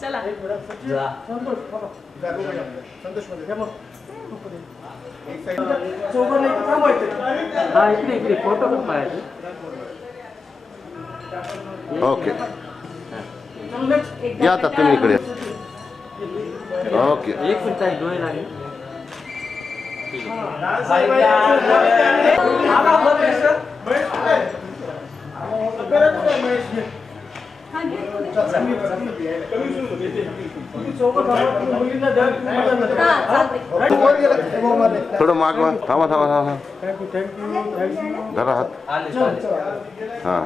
चला संतोष इकडे फोटो पण पाहायचे. ओके या आता तुम्ही इकडे. ओके एक मिनिट आहे डोळे लागेल. थोडं मागवा. थांबा थांबा थांबा जरा हात. हां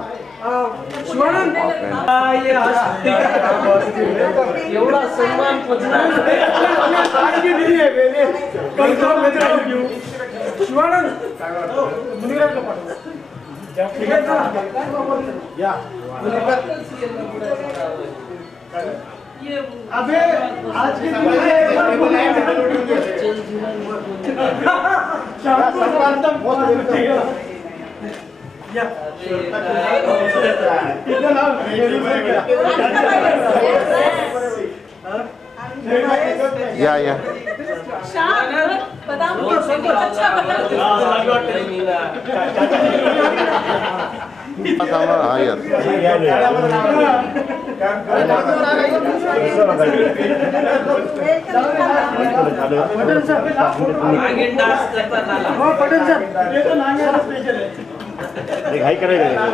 एवढा सन्मान अबे आज की या या हा या घाई करायला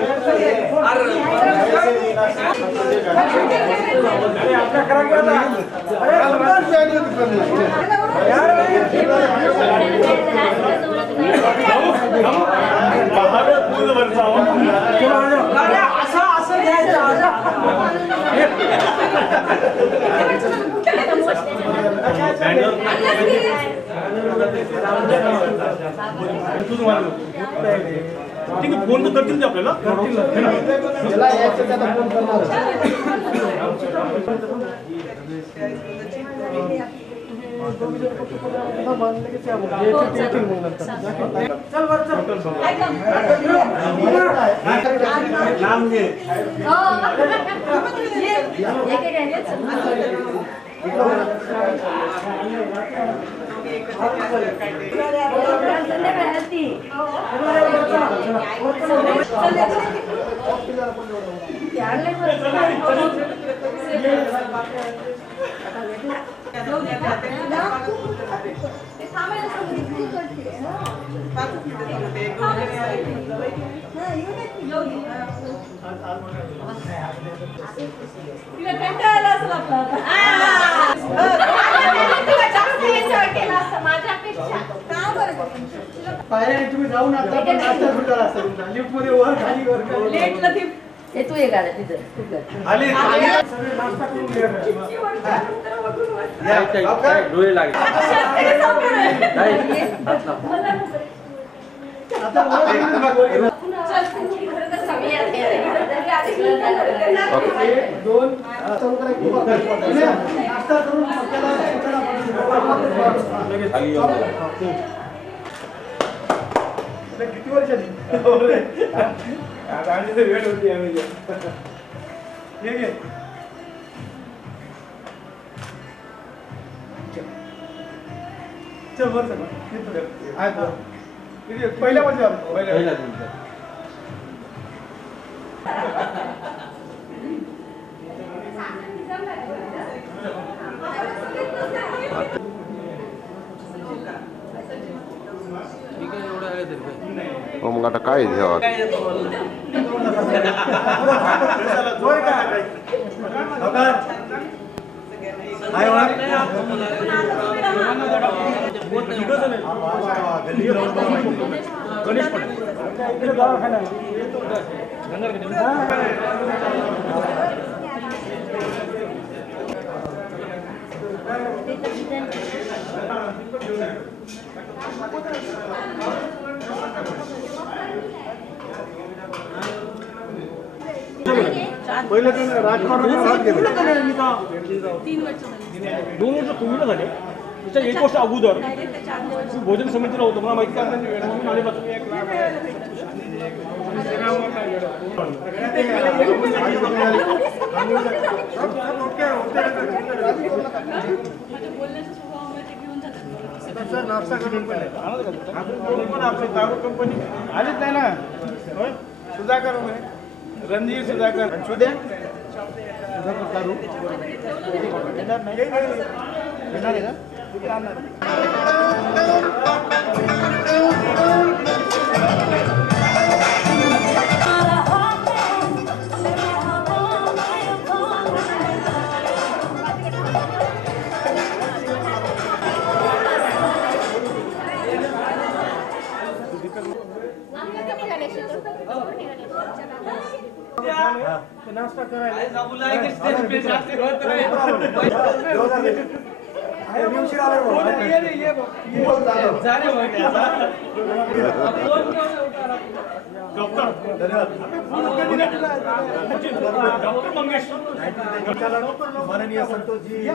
ठीक आहे. फोन तर करतील ते आपल्याला. तुम्ही जाऊन आता लिफ्ट मध्ये वर खाली वर तू ये गाड्या तिथं डोळे लागेल. किती वर्षाची वेळ होती आम्ही चल वर चल पहिल्या वर्षी पहिल्या हो मग आता काय घ्यावं. गणेश पहिले राजकारण 3 वर्ष झाले. 2 वर्ष तुम्ही झाले. त्याच्या एक गोष्ट अगोदर मी भोजन समितीला होतो मला माहिती आहे वेळ म्हणून आले बसून एक नाश्ता करून पण आपली दारू कंपनी आलीच नाही ना होय सुधाकर रणधीर सुधाकर सुद्या सुधाकर दारू येणार नाही येणार आहे नाश्ता करायला माननीय संतोषजी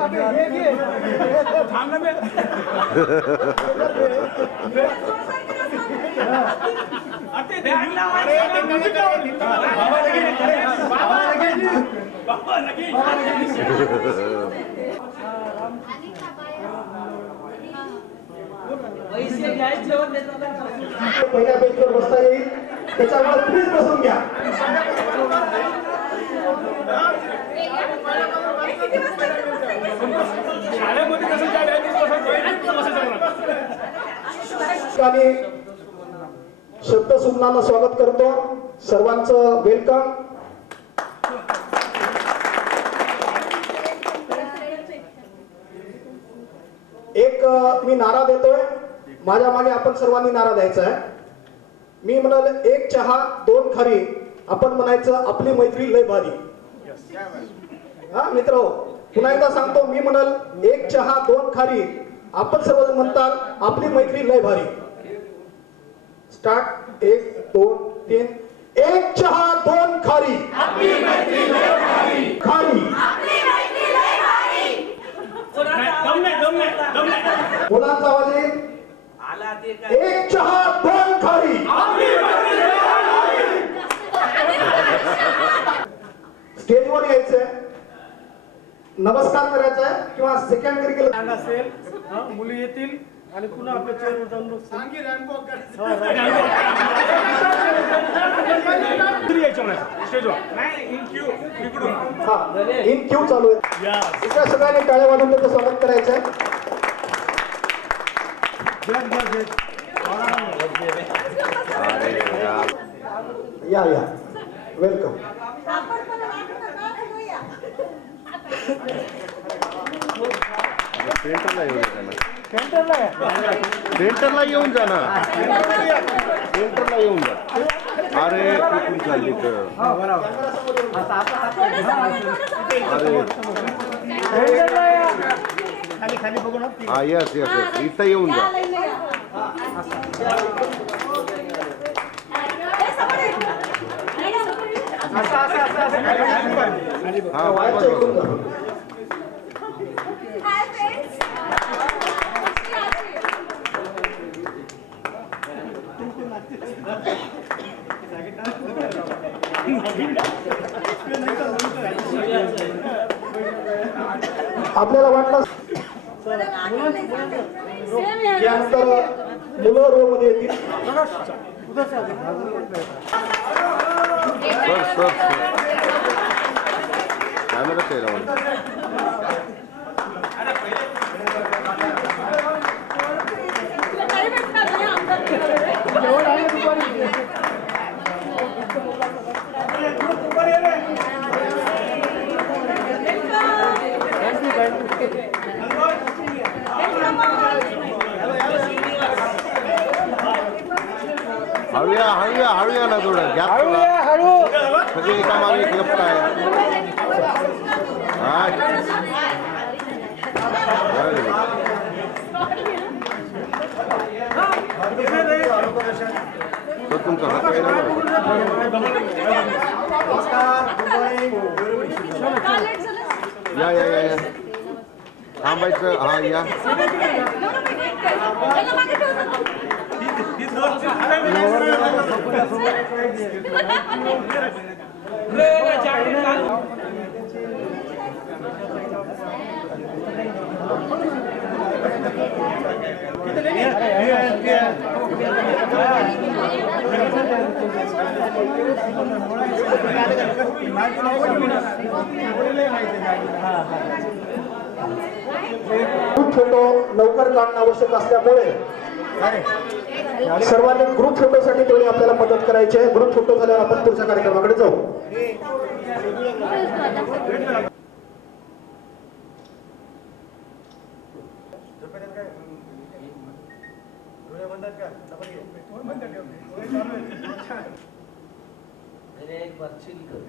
पहिल्या बेंचवर बसता येईल त्याच्यामुळे प्लीज बसून घ्या आणि शब्द सुमनानं स्वागत करतो सर्वांचं वेलकम एक मी नारा देतोय माझ्या मागे आपण सर्वांनी नारा द्यायचा आहे मी म्हणाल एक चहा दोन खारी आपण म्हणायचं आपली मैत्री लय भारी हा मित्र पुन्हा एकदा सांगतो मी म्हणाल एक चहा दोन खारी आपण सर्वजण म्हणतात आपली मैत्री लय भारी स्टार्ट 1 2 3 एक चहा दोन खारी आपली मैत्री लय भारी खारी आपली मैत्री लय भारी मुलांचा आवाज येईल एक चहा दोन खारी स्टेजवर यायचंय नमस्कार करायचा आहे किंवा सेकंड करी केलं असेल मुली येतील आणि पुन्हा आपल्या चेअरवर जाऊन इन क्यू चालू आहे दुसऱ्या सगळ्यांनी टाळ्या वाजवून त्याचं स्वागत करायचं आहे या या वेलकम सेंटरला येऊन जा ना सेंटरला येऊन जा अरे कुठून चालली तर हा यस यस यस इथं येऊन जा हा आपल्याला वाटलं यानंतर मुलं रो मध्ये येतील सर कॅमेरा चेहरा हळूया ना थोडं गॅप सगळे एका मागे क्लप्ट आहे तर तुमचा हात आहे या या या या थांबायचं. हा या ग्रुप फोटो लवकर काढणं आवश्यक असल्यामुळे सर्वांनी ग्रुप फोटोसाठी थोडी आपल्याला मदत करायची आहे. ग्रुप फोटो झाल्यावर आपण पुढच्या कार्यक्रमाकडे जाऊ. एक बार चिल कर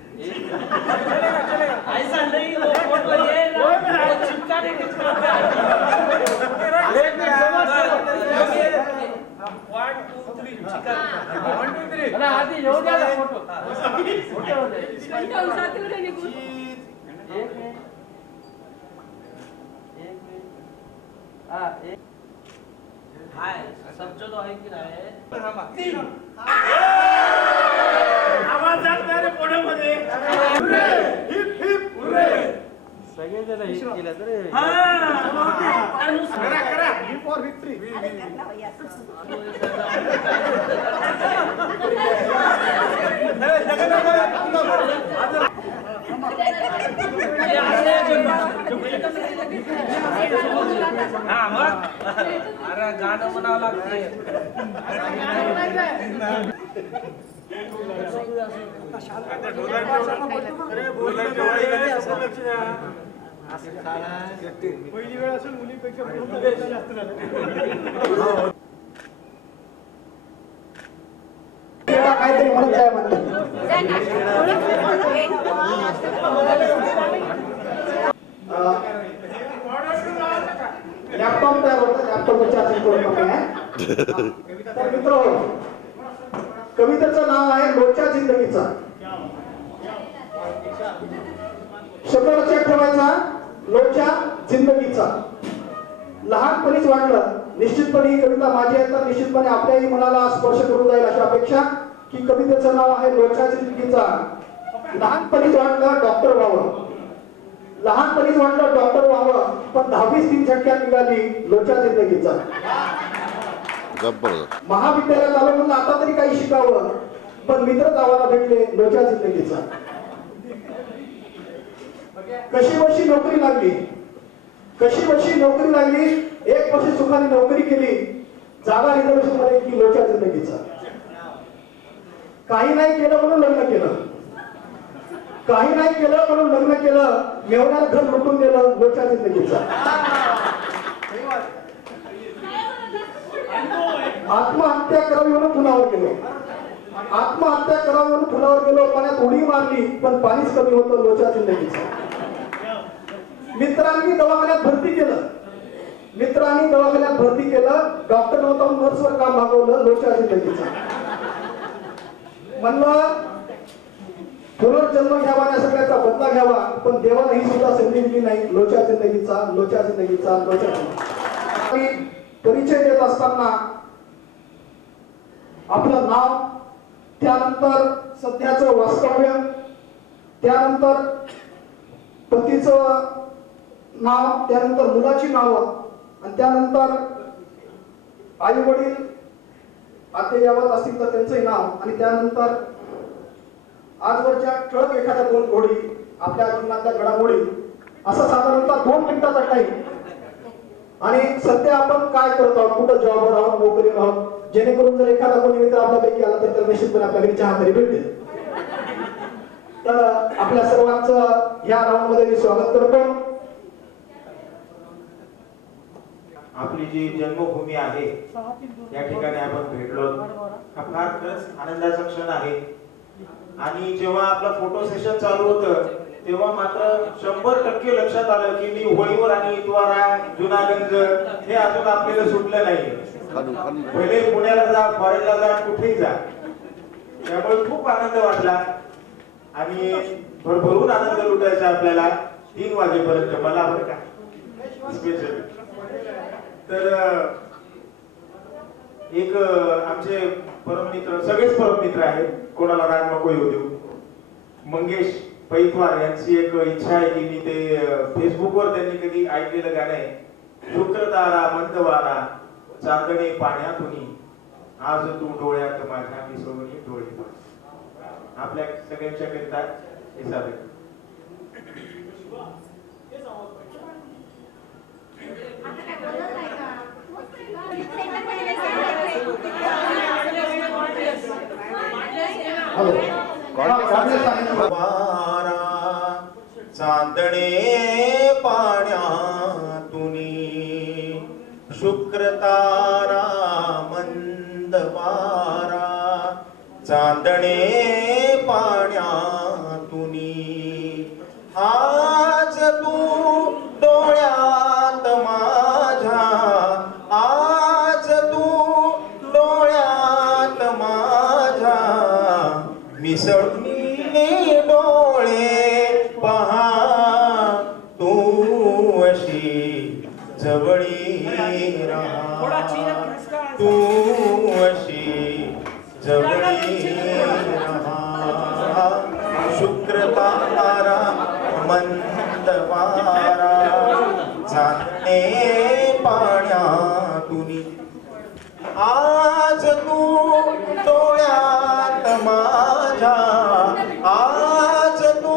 ऐसा नहीं वो फोटो ये ना वो चिपकाने के चलते हैं 1 2 3 चिपका 1 2 3 अरे आधी हो गया फोटो फोटो हो जाए साथ में रहने को एक मिनट हां एक हाय सब चलो है कि नहीं आवाज जात नाही रे पोटामध्ये हिप हिप हुर्रे सगळे जण हिप केलं तर हां करा हिप फॉर विक्ट्री हां मग अरे गाणं म्हणावं लागतंय पहिली वेळ असेल मुलीपेक्षा जास्त झालं. काहीतरी म्हणत आहे म्हणलं. लॅपटॉप तयार होतं. लॅपटॉपवर चार्जिंग करून तर मित्र कवितेचं नाव आहे लोच्या जिंदगीचा. शब्द लक्षात ठेवायचा, लोच्या जिंदगीचा. लहानपणीच वाटलं निश्चितपणे ही कविता माझी आहे तर निश्चितपणे आपल्याही मनाला स्पर्श करून जाईल अशा अपेक्षा की कवितेचं नाव आहे लोच्या जिंदगीचा. लहानपणीच वाटलं डॉक्टर व्हावं, लहानपणीच वाटलं डॉक्टर व्हावं, पण 10वीच 3 झटक्यात निघाली लोच्या जिंदगीचा. महाविद्यालयात आलो म्हणून आता तरी काही शिकावं, पण मित्र गावाला भेटले लोच्या जिंदगीचा. कशी बशी नोकरी लागली, कशी बशी नोकरी लागली, 1 वर्ष सुखाने नोकरी केली, जागा रिझर्वेशन मध्ये की लोच्या जिंदगीचा. काही नाही केलं म्हणून लग्न केलं, काही नाही केलं म्हणून लग्न केलं, मेवण्याला घर लुटून दिलं लोच्या जिंदगीचा. आत्महत्या करावी म्हणून पुलावर गेलो, आत्महत्या करावी म्हणून पुलावर गेलो, पाण्यात उडी मारली पण पाणीच कमी होतं लोच्या जिंदगीचं. मित्रांनी दवाखान्यात भरती केलं, मित्रांनी दवाखान्यात भरती केलं, डॉक्टर नव्हता नर्सवर काम भागवलं लोच्या जिंदगीचं. म्हणलं पुनर्जन्म घ्यावा आणि सगळ्याचा बदला घ्यावा, पण देवाला ही सुद्धा संधी दिली नाही लोच्या जिंदगीचा, लोच्या जिंदगीचा, लोच्या जिंदगीचा. परिचय देत असताना आपलं नाव, त्यानंतर सध्याचं वास्तव्य, त्यानंतर पतीचं नाव, त्यानंतर मुलाची नावं आणि त्यानंतर आई वडील अद्ययावत असतील तर त्यांचे नाव आणि त्यानंतर आजवरच्या ठळक एखाद्या 2 घोडी, आपल्या जीवनातल्या घडामोडी, असा साधारणतः 2 मिनिटाचा टाइम. आणि सध्या आपण काय करत आहोत, कुठं जॉबवर आहोत, नोकरीवर आहोत, जेणेकरून जर एखादा कोणी मित्र आपल्यापैकी आला तर निश्चितपणे आपल्या घरी चहा तरी भेटेल. तर आपल्या सर्वांचं या राऊंड मध्ये मी स्वागत करतो. आपली जी जन्मभूमी आहे या ठिकाणी आपण भेटलो, हा फार खरंच आनंदाचा क्षण आहे. आणि जेव्हा आपला फोटो सेशन चालू होतं तेव्हा मात्र 100% लक्षात आलं की मी होळीवर आणि इतवारा, जुनागंज हे अजून आपल्याला सुटलं नाही. पहिले पुण्याला जा, फॉरेनला जा, कुठेही जा. त्यामुळे खूप आनंद वाटला आणि भरभरून आनंद लुटायचा आपल्याला 3 वाजेपर्यंत. मला बरं का स्पेशल. तर एक आमचे परममित्र, सगळेच परममित्र आहेत, कोणाला राग नको येऊ देऊ. मंगेश पैतवार यांची एक इच्छा आहे की मी ते फेसबुकवर त्यांनी कधी ऐकलेलं गाणं आहे, शुक्रतारा मंदवारा चांदणे पाण्यातुनी, आज तू डोळ्यात माझ्या मिसळून डोळे पाणी. आपल्या सगळ्यांच्या करिता हे सादर. वारा चांदणे पाण्यातुनी, शुक्रतारा मंद वारा चांदणे पाण्यातुनी, आज तू डोळ्यात माझ्या, आज तू डोळ्यात माझ्या मिसळून डोळे पहा, तू अशी जवळी राहा, तू अशी जवळी राहा. शुक्रतारा मंद वारा चांदणे पाण्यातुनी, आज तू डोळ्यात माझ्या, आज तू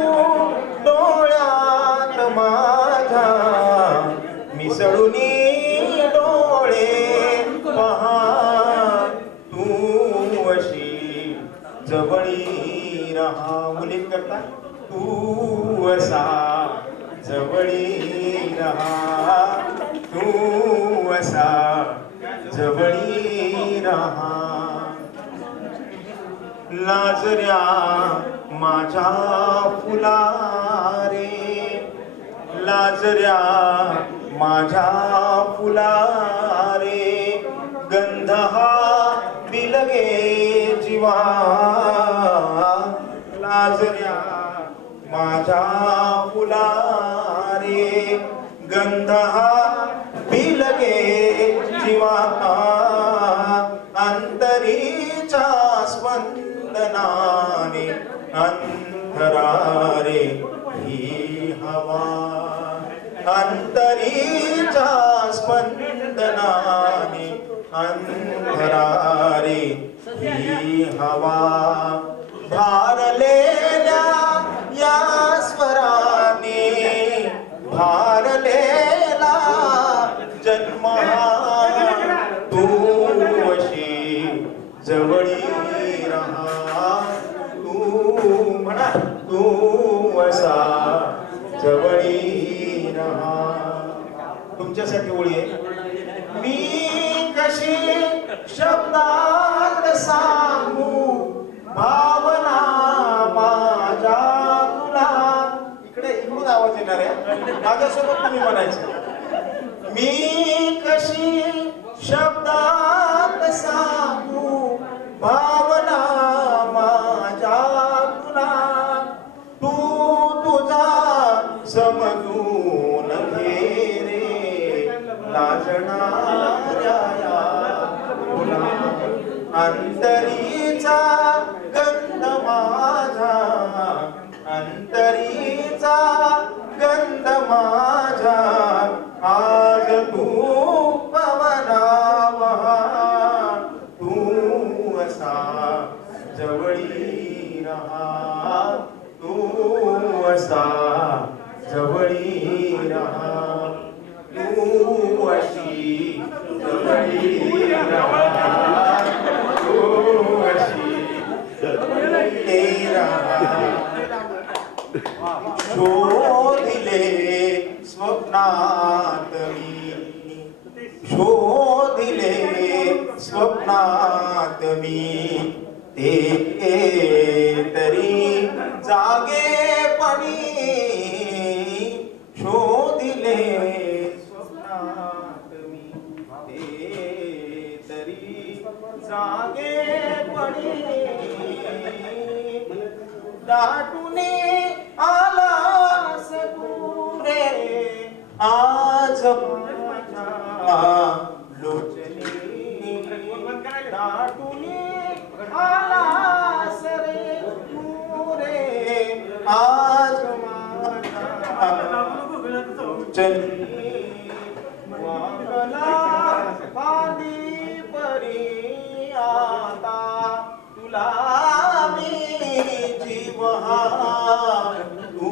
डोळ्यात माझ्या मिसळून डोळे पहा, तू अशी जवळी राहा. मुलीत करता तू असा जवळी राहा, तू असा जवळी राहा. लाजऱ्या माझ्या फुला रे, लाजऱ्या माझ्या फुला रे, गंध हा बिलगे जीवा. लाजऱ्या माझ्या फुला रे, गंध हा बिलगे जीवा. अंतरीच्या स्पंदनाने अंतरारे ही हवा, अंतरीच्या स्पंदनाने अंतरारे ही हवा. भारलेल्या या स्वराने भारलेला जन्म, तू अशी जवळी राहा, तू म्हणा तू असा जवळी राहा. तुमच्यासाठी ओळी आहे. मी कशी शब्दात सांगू भावना माझ्या तुला. इकडून आवाज येणार आहे, माझ्यासोबत तुम्ही म्हणायचं. मी कशी शब्दात सांगू भावना माझ्या तुला, तू तुझा समजून घे रे लाजणाऱ्या तुला. अंतरीचा गंध माझा, अंतरीचा गंध माझा, आज तू पवनावा, तू असा जवळी राहा, तू असा जवळी राहा, तू अशी जवळी राहा, तू अशी जवळी राहा. शोधिले स्वप्नात मी, शोधिले स्वप्नात मी, ते तरी जागेपणी. शोधिले स्वप्नात मी, ते तरी जागेपणी. दाटूने आलास तू रे आज चली वाकला फांदी परी आता तुला मी जीव हा तू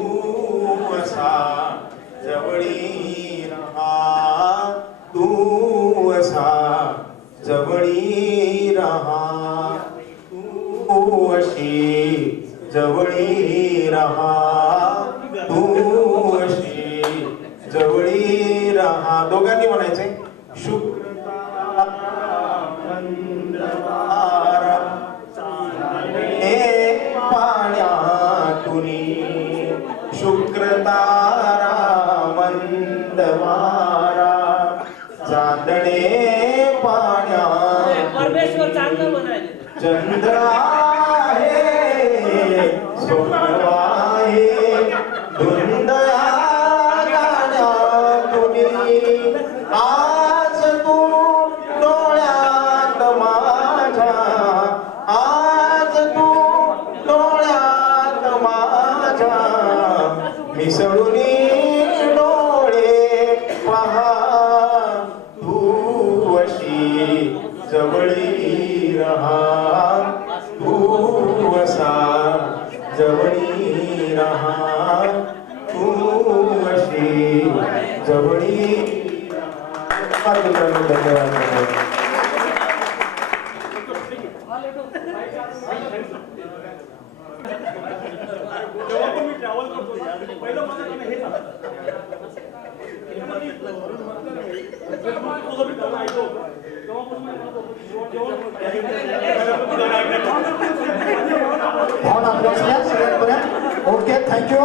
असा जवळी रहा तू असा जवळी रहा तू अशी जवळी रहा तू अशी जवळी रहा. दोघांनी म्हणायचंय. शुक्रतारा मंदवारा चांदणे पाण्यातुनी शुक्रतारा मंदवारा चांदणे पाण्या परमेश्वर चांगलं म्हणायले. चंद्र आहे सोनवाहे धुंदया गाण्यातुनी आज तू डोळ्यात माझ्या आज तू डोळ्यात माझ्या मिसळुनी डोळे पहा तू अशी जवळी रहा तू असा जवळी रहा तू अशी जवळी रहा. धन्यवाद. जेव्हा पण मी ट्रॅव्हल करतो पहिलं माझं गाणं हे झालं. तुझं मी गाणं ऐकलं होतं तेव्हापासून मी म्हणत होतो ओके, थँक्यू.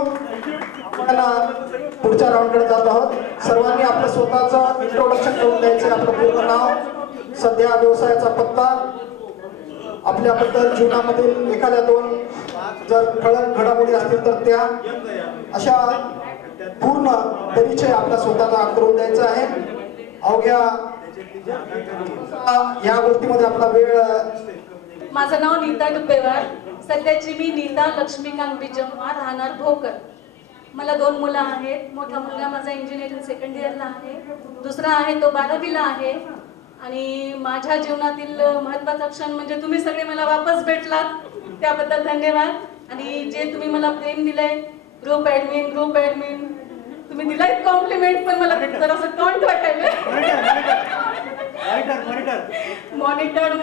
पुढच्या राऊंडकडे जात आहोत. सर्वांनी आपलं स्वतःचं इंट्रोडक्शन करून द्यायचं. आपलं पूर्ण नाव, सध्या व्यवसायाचा पत्ता, आपल्याबद्दल जीवनामधील एखाद्या दोन जर ठळक घडामोडी असतील तर त्या, अशा पूर्ण परिचय आपला स्वतःचा करून द्यायचा आहे. अवघ्या या गोष्टीमध्ये आपला वेळ. माझं नाव नीता डुबेवार. सध्याची मी नीता लक्ष्मीकांत बिजम्मा, राहणार भोकर. मला 2 मुलं आहेत. मोठा मुलगा माझा इंजिनिअरिंग सेकंड इयरला आहे, दुसरा आहे तो 12वीला आहे. आणि माझ्या जीवनातील महत्त्वाचा क्षण म्हणजे तुम्ही सगळे मला वापस भेटलात, त्याबद्दल धन्यवाद. आणि जे तुम्ही मला प्रेम दिलंय, ग्रुप ॲडमिन तुम्ही दिलाय कॉम्प्लिमेंट, पण मला जरासं टॉन्ट वाटायला. मॉनिटर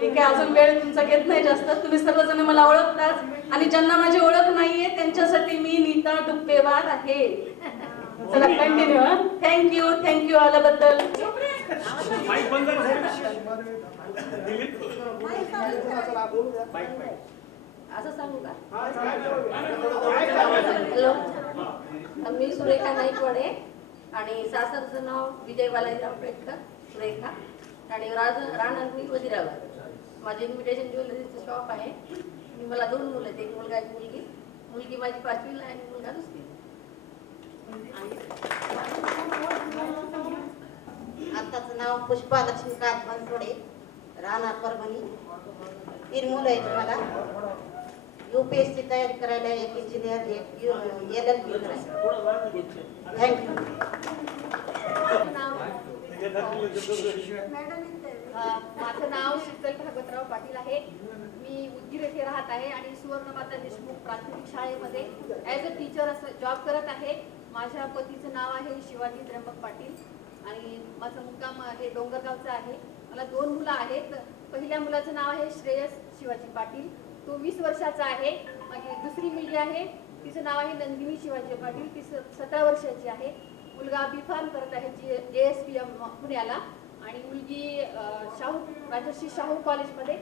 ठीक आहे, अजून वेळ तुमचा घेत नाही जास्त. तुम्ही सर्वजण मला ओळखताच, आणि ज्यांना माझी ओळख नाहीये त्यांच्यासाठी मी नीता डुबेवार आहे. चला कंटिन्यू. थँक्यू आल्याबद्दल. असं सांगू का? हॅलो, मी सुरेखा नाईकवाडे आणि सासरचं नाव विजय बालाजीराव पेटकर सुरेखा, आणि राहणार मी वजिराबाद. माझे इन्व्हिटेशन ज्वेलरीचं शॉप आहे. मला 2 मुलं आहेत, एक मुलगा एक मुलगी. मुलगी माझी 5वीला आणि मुलगा 2री. आताचं नाव पुष्पा लक्ष्मीकांत बनसोडे, राहणार परभणी. 3 मुलं आहेत मला. UPSC तयारी करायला, एक इंजिनियर, एक LLB करायला. थँक्यू. माझं नाव शीतल भागवतराव पाटील आहे. मी उदगीर येथे राहत आहे आणि सुवर्णमाता देशमुख प्राथमिक शाळेमध्ये ॲज अ टीचर असं जॉब करत आहे. माझ्या पतीचं नाव आहे शिवाजी त्र्यंबक पाटील आणि माझं मुक्काम आहे डोंगरगावचं आहे. मला 2 मुलं आहेत. पहिल्या मुलाचं नाव आहे श्रेयस शिवाजी पाटील, तो 20 वर्षाचा आहे. माझी दुसरी मुलगी आहे, तिचं नाव आहे नंदिनी शिवाजी पाटील, ती 17 वर्षाची आहे. मुलगा B.Pharm करत आहे JSPM पुण्याला, आणि मुलगी राजर्षी शाहू कॉलेजमध्ये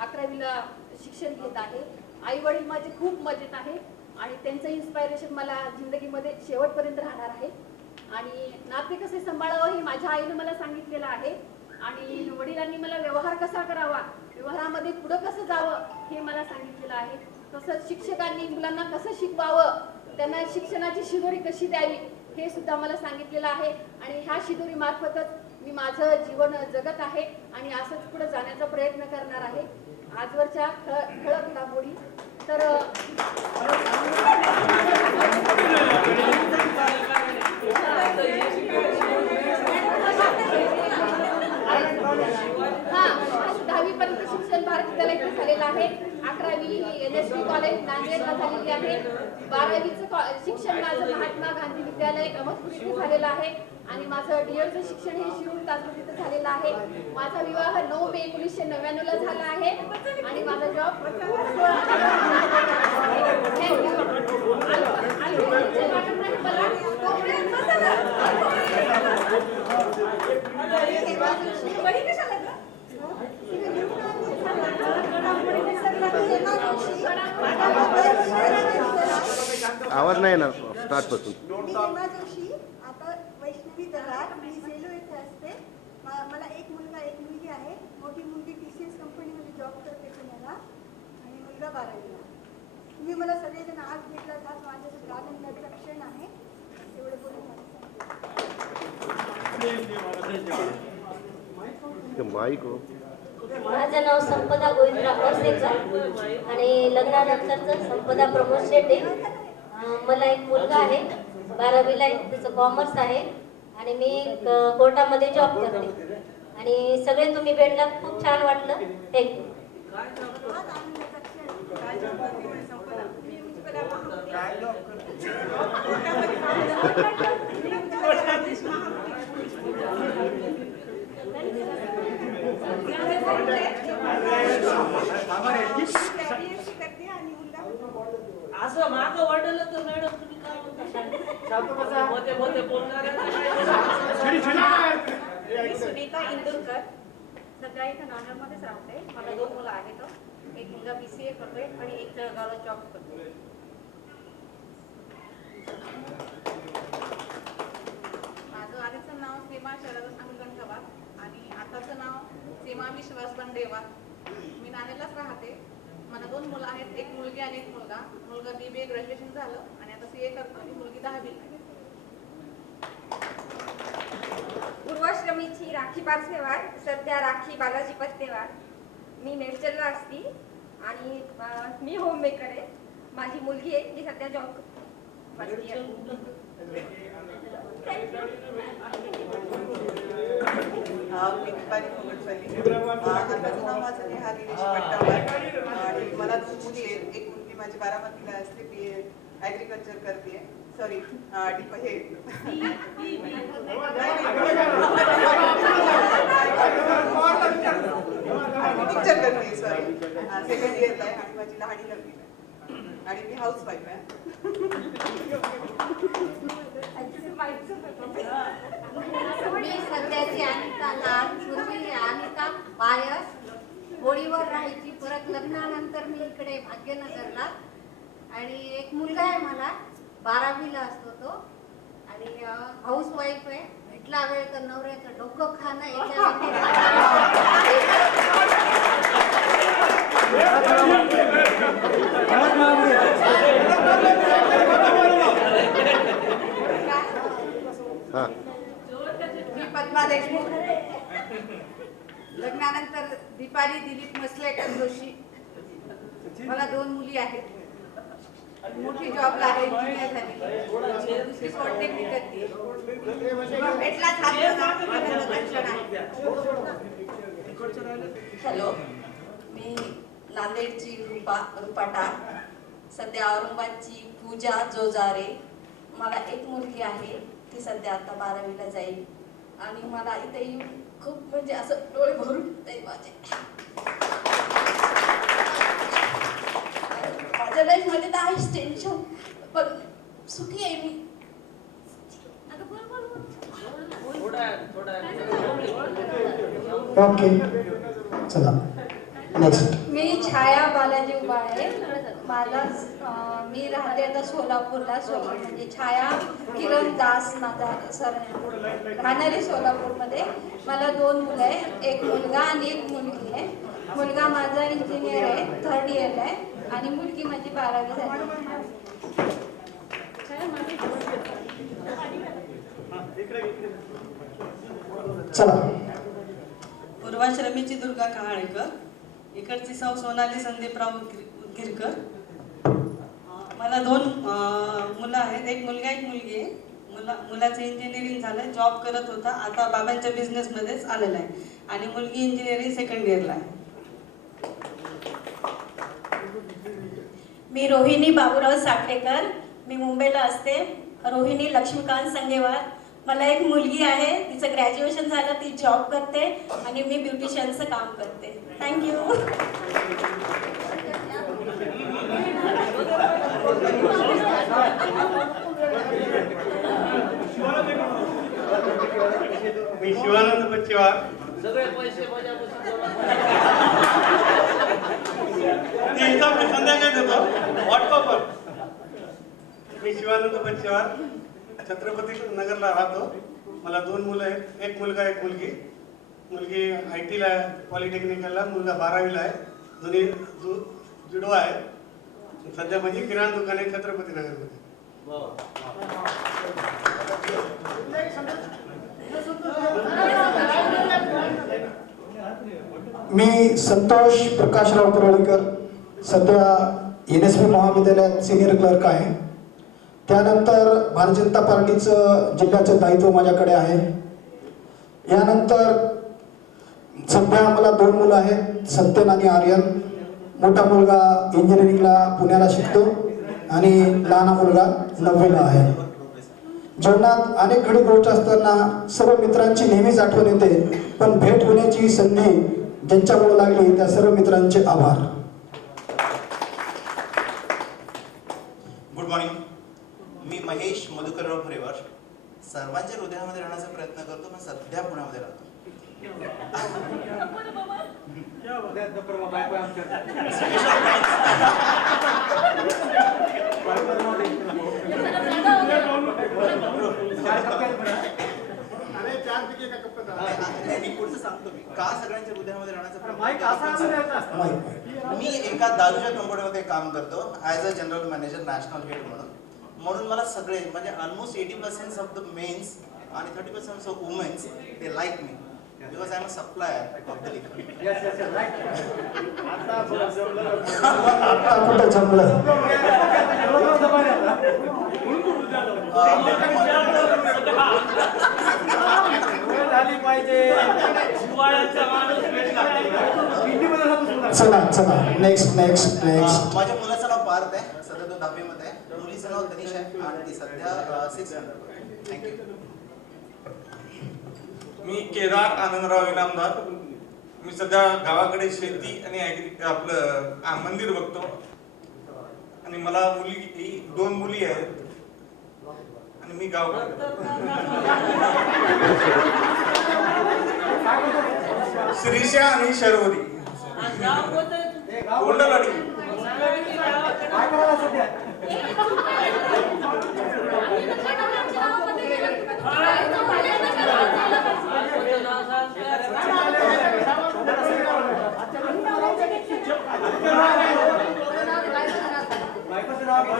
11वीला शिक्षण घेत आहे. आई वडील माझे खूप मजेत आहे आणि त्यांचं इन्स्पायरेशन मला जिंदगीमध्ये शेवटपर्यंत राहणार आहे. आणि नाते कसे सांभाळावं हे माझ्या आईने मला सांगितलेलं आहे, आणि वडिलांनी मला व्यवहार कसा करावा, व्यवहारामध्ये पुढं कसं जावं हे मला सांगितलेलं आहे. तसंच शिक्षकांनी मुलांना कसं शिकवावं, त्यांना शिक्षणाची शिदोरी कशी द्यावी हे सुद्धा मला सांगितलेलं आहे. आणि ह्या शिदोरी मार्फतच मी माझं जीवन जगत आहे आणि असंच पुढे जाण्याचा प्रयत्न करणार आहे. आजवरच्या ठळक घडामोडी तर शिक्षण माझं महात्मा गांधी विद्यालय अहमदपूर इथे झालेलं आहे आणि माझं डीएडचं शिक्षण हे शिरूर ताजपूर इथे झालेलं आहे. माझा विवाह 9 मे 1999 ला झाला आहे आणि माझा जॉब आवाज नाही येणार स्टार्ट पासून. हेमा जोशी, आता वैष्णवी दलाल, मी सेलो येथे असते. मला एक मुलगा एक मुलगी आहे. मोठी मुलगी TCS कंपनीमध्ये जॉब करते पुण्याला आणि मुलगा 12वीला. तुम्ही मला सगळेजण आज भेटला आज माझ्यासाठी आनंदाचा क्षण आहे. एवढं बोलून माईक हो. माझं नाव संपदा गोविंदराव असेकर आणि लग्नानंतरचं संपदा प्रमोद शेटे. मला एक मुलगा आहे 12वीला आहे, त्याचं कॉमर्स आहे आणि मी कोर्टामध्ये जॉब करते. आणि सगळे तुम्ही भेटला खूप छान वाटलं. थँक्यू. असं मागं वाढलं तर मॅडम तुम्ही काय म्हणता? मध्ये बोलणाऱ्या मी सुनीता इंदुरकर, सध्या इथे नांदेडमध्येच राहते. मला 2 मुलं आहेत. एक मुलगा BCA करतोय आणि एक जळगावला जॉब करतोय. माझं आधीचं नाव सीमा शरद अंगणगावा आणि आताचं नाव सीमा विश्वास बंडेवा. मी नांदेडलाच राहते. मला 2 मुलं आहेत, एक मुलगी आणि एक मुलगा. मुलगा BBA ग्रॅज्युएशन झालं आणि आता CA करतो आणि मुलगी 10वीला. पूर्वाश्रमीची राखी पारसेवार, सध्या राखी बालाजी पत्तेवार. मी मेडचलला असती आणि मी होम मेकर आहे. माझी मुलगी आहे, ती सध्या जॉब करते. मी दीपाली मोगटवाली. माझं नाव माझं नेहा दिनेश पट्टावार आणि मला 2 मुली आहेत. एक मुलगी माझी बारामतीला असते, BA ॲग्रिकल्चर करते. सॉरी टीचर करते. सॉरी सेकंड इयरला आहे आणि माझी लहानी लग्न आणि मी हाऊस वाईफ आहे. मी सध्याची अनिता लाल, पूर्वी अनिता पायस. होळीवर राहायची, परत लग्नानंतर मी इकडे भाग्यनगरला. आणि एक मुलगा आहे मला, 12वीला असतो तो आणि हाऊस वाईफ आहे. भेटला वेळ तर नवऱ्याचं डोकं खाणं याच्या मी पद्मा देशमुख. लग्नानंतर दीपाली दिलीप मसलेकर जोशी. मला 2 मुली आहेत. मोठी जॉबला आहे, इंजिनियर झाली. दुसरी पॉलिटेक्निक करते. भेटला हॅलो, मी नांदेडची रुपाटा, सध्या औरंगाबादची पूजा जोजारे. मला एक मुलगी आहे, ती सध्या आता 12वीला जाईल आणि मला इथे येऊन खूप म्हणजे असं डोळे भरून जाईल माझे. माझ्या लाईफमध्ये तर आहेच टेन्शन, पण सुखी आहे मी. ओके, चला नेक्स्ट. मी छाया बालाजी उबाळे. मी राहते आता सोलापूरला. म्हणजे छाया किरण दास माझा सर, राहणारी सोलापूरमध्ये. मला 2 मुलं आहे, एक मुलगा आणि एक मुलगी आहे. मुलगा माझा इंजिनियर आहे, 3rd इयरला आहे आणि मुलगी माझी 12वी झाली. चला. पूर्वाश्रमीची दुर्गा कहाळेकर, इकडची सौ सोनाली संदीपराव उदगीरकर. मला 2 मुलं आहेत, एक मुलगा एक मुलगी आहे. मुलाचं इंजिनिअरिंग झालं, जॉब करत होता, आता बाबांच्या बिझनेसमध्येच आलेला आहे आणि मुलगी इंजिनिअरिंग 2nd इयरला आहे. मी रोहिणी बाबूराव साखरेकर. मी मुंबईला असते. रोहिणी लक्ष्मीकांत संगेवार. मला एक मुलगी आहे, तिचं ग्रॅज्युएशन झालं, ती जॉब करते आणि मी ब्युटिशियनचं काम करते. थँक्यू. मी शिवानंद बच्चेवार. ती हिसाब मी संध्याकाळी देतो व्हॉट्सअपवर. मी शिवानंद बच्चेवार, छत्रपती नगरला राहतो. मला 2 मुलं आहेत, एक मुलगा एक मुलगी. मुलगी IT ला पॉलिटेक्निकलला, मुलगा 12वीला आहे. दोन्ही जुडो आहे. सध्या माझी किराणा दुकान आहे छत्रपती नगरमध्ये. मी संतोष प्रकाशराव परळीकर, सध्या NSP महाविद्यालयात सिनियर क्लर्क आहे. त्यानंतर भारतीय जनता पार्टीचं जिल्ह्याचं दायित्व माझ्याकडे आहे. यानंतर सध्या मला 2 मुलं आहेत, सत्यन आणि आर्यन. मोठा मुलगा इंजिनिअरिंगला पुण्याला शिकतो आणि लहान मुलगा 9वीला आहे. जीवनात अनेक घडी गोष्ट असताना सर्व मित्रांची नेहमीच आठवण येते, पण भेट होण्याची संधी ज्यांच्यामुळे लागली त्या सर्व मित्रांचे आभार. Good morning. मी महेश मधुकरराव फरेवार. सर्वांच्या हृदयामध्ये राहण्याचा प्रयत्न करतो, पण सध्या पुण्यामध्ये राहतो. मी पुढचं सांगतो. मी का सगळ्यांच्या हृदयामध्ये राहण्याचा मी एका दारूच्या कंपनीमध्ये काम करतो as a general manager, national head म्हणून मला सगळे म्हणजे ऑलमोस्ट 80% ऑफ द मेन्स आणि 30% of women's they like me because I am a supplier of the liquor. चला नेक्स्ट. माझ्या मुलाचं नाव पार्थ आहे, सध्या तो 10वी मध्ये आहे. मुलीचं नाव तनिषा आहे आणि ती सध्या 6th. थँक्यू. मी केदार आनंदराव इनामदार. मी सध्या गावाकडे शेती आणि आपलं मंदिर बघतो आणि मला 2 मुली आहेत आणि मी गावाकडे श्रीषा आणि शर्वरी. कोंडलवाडी.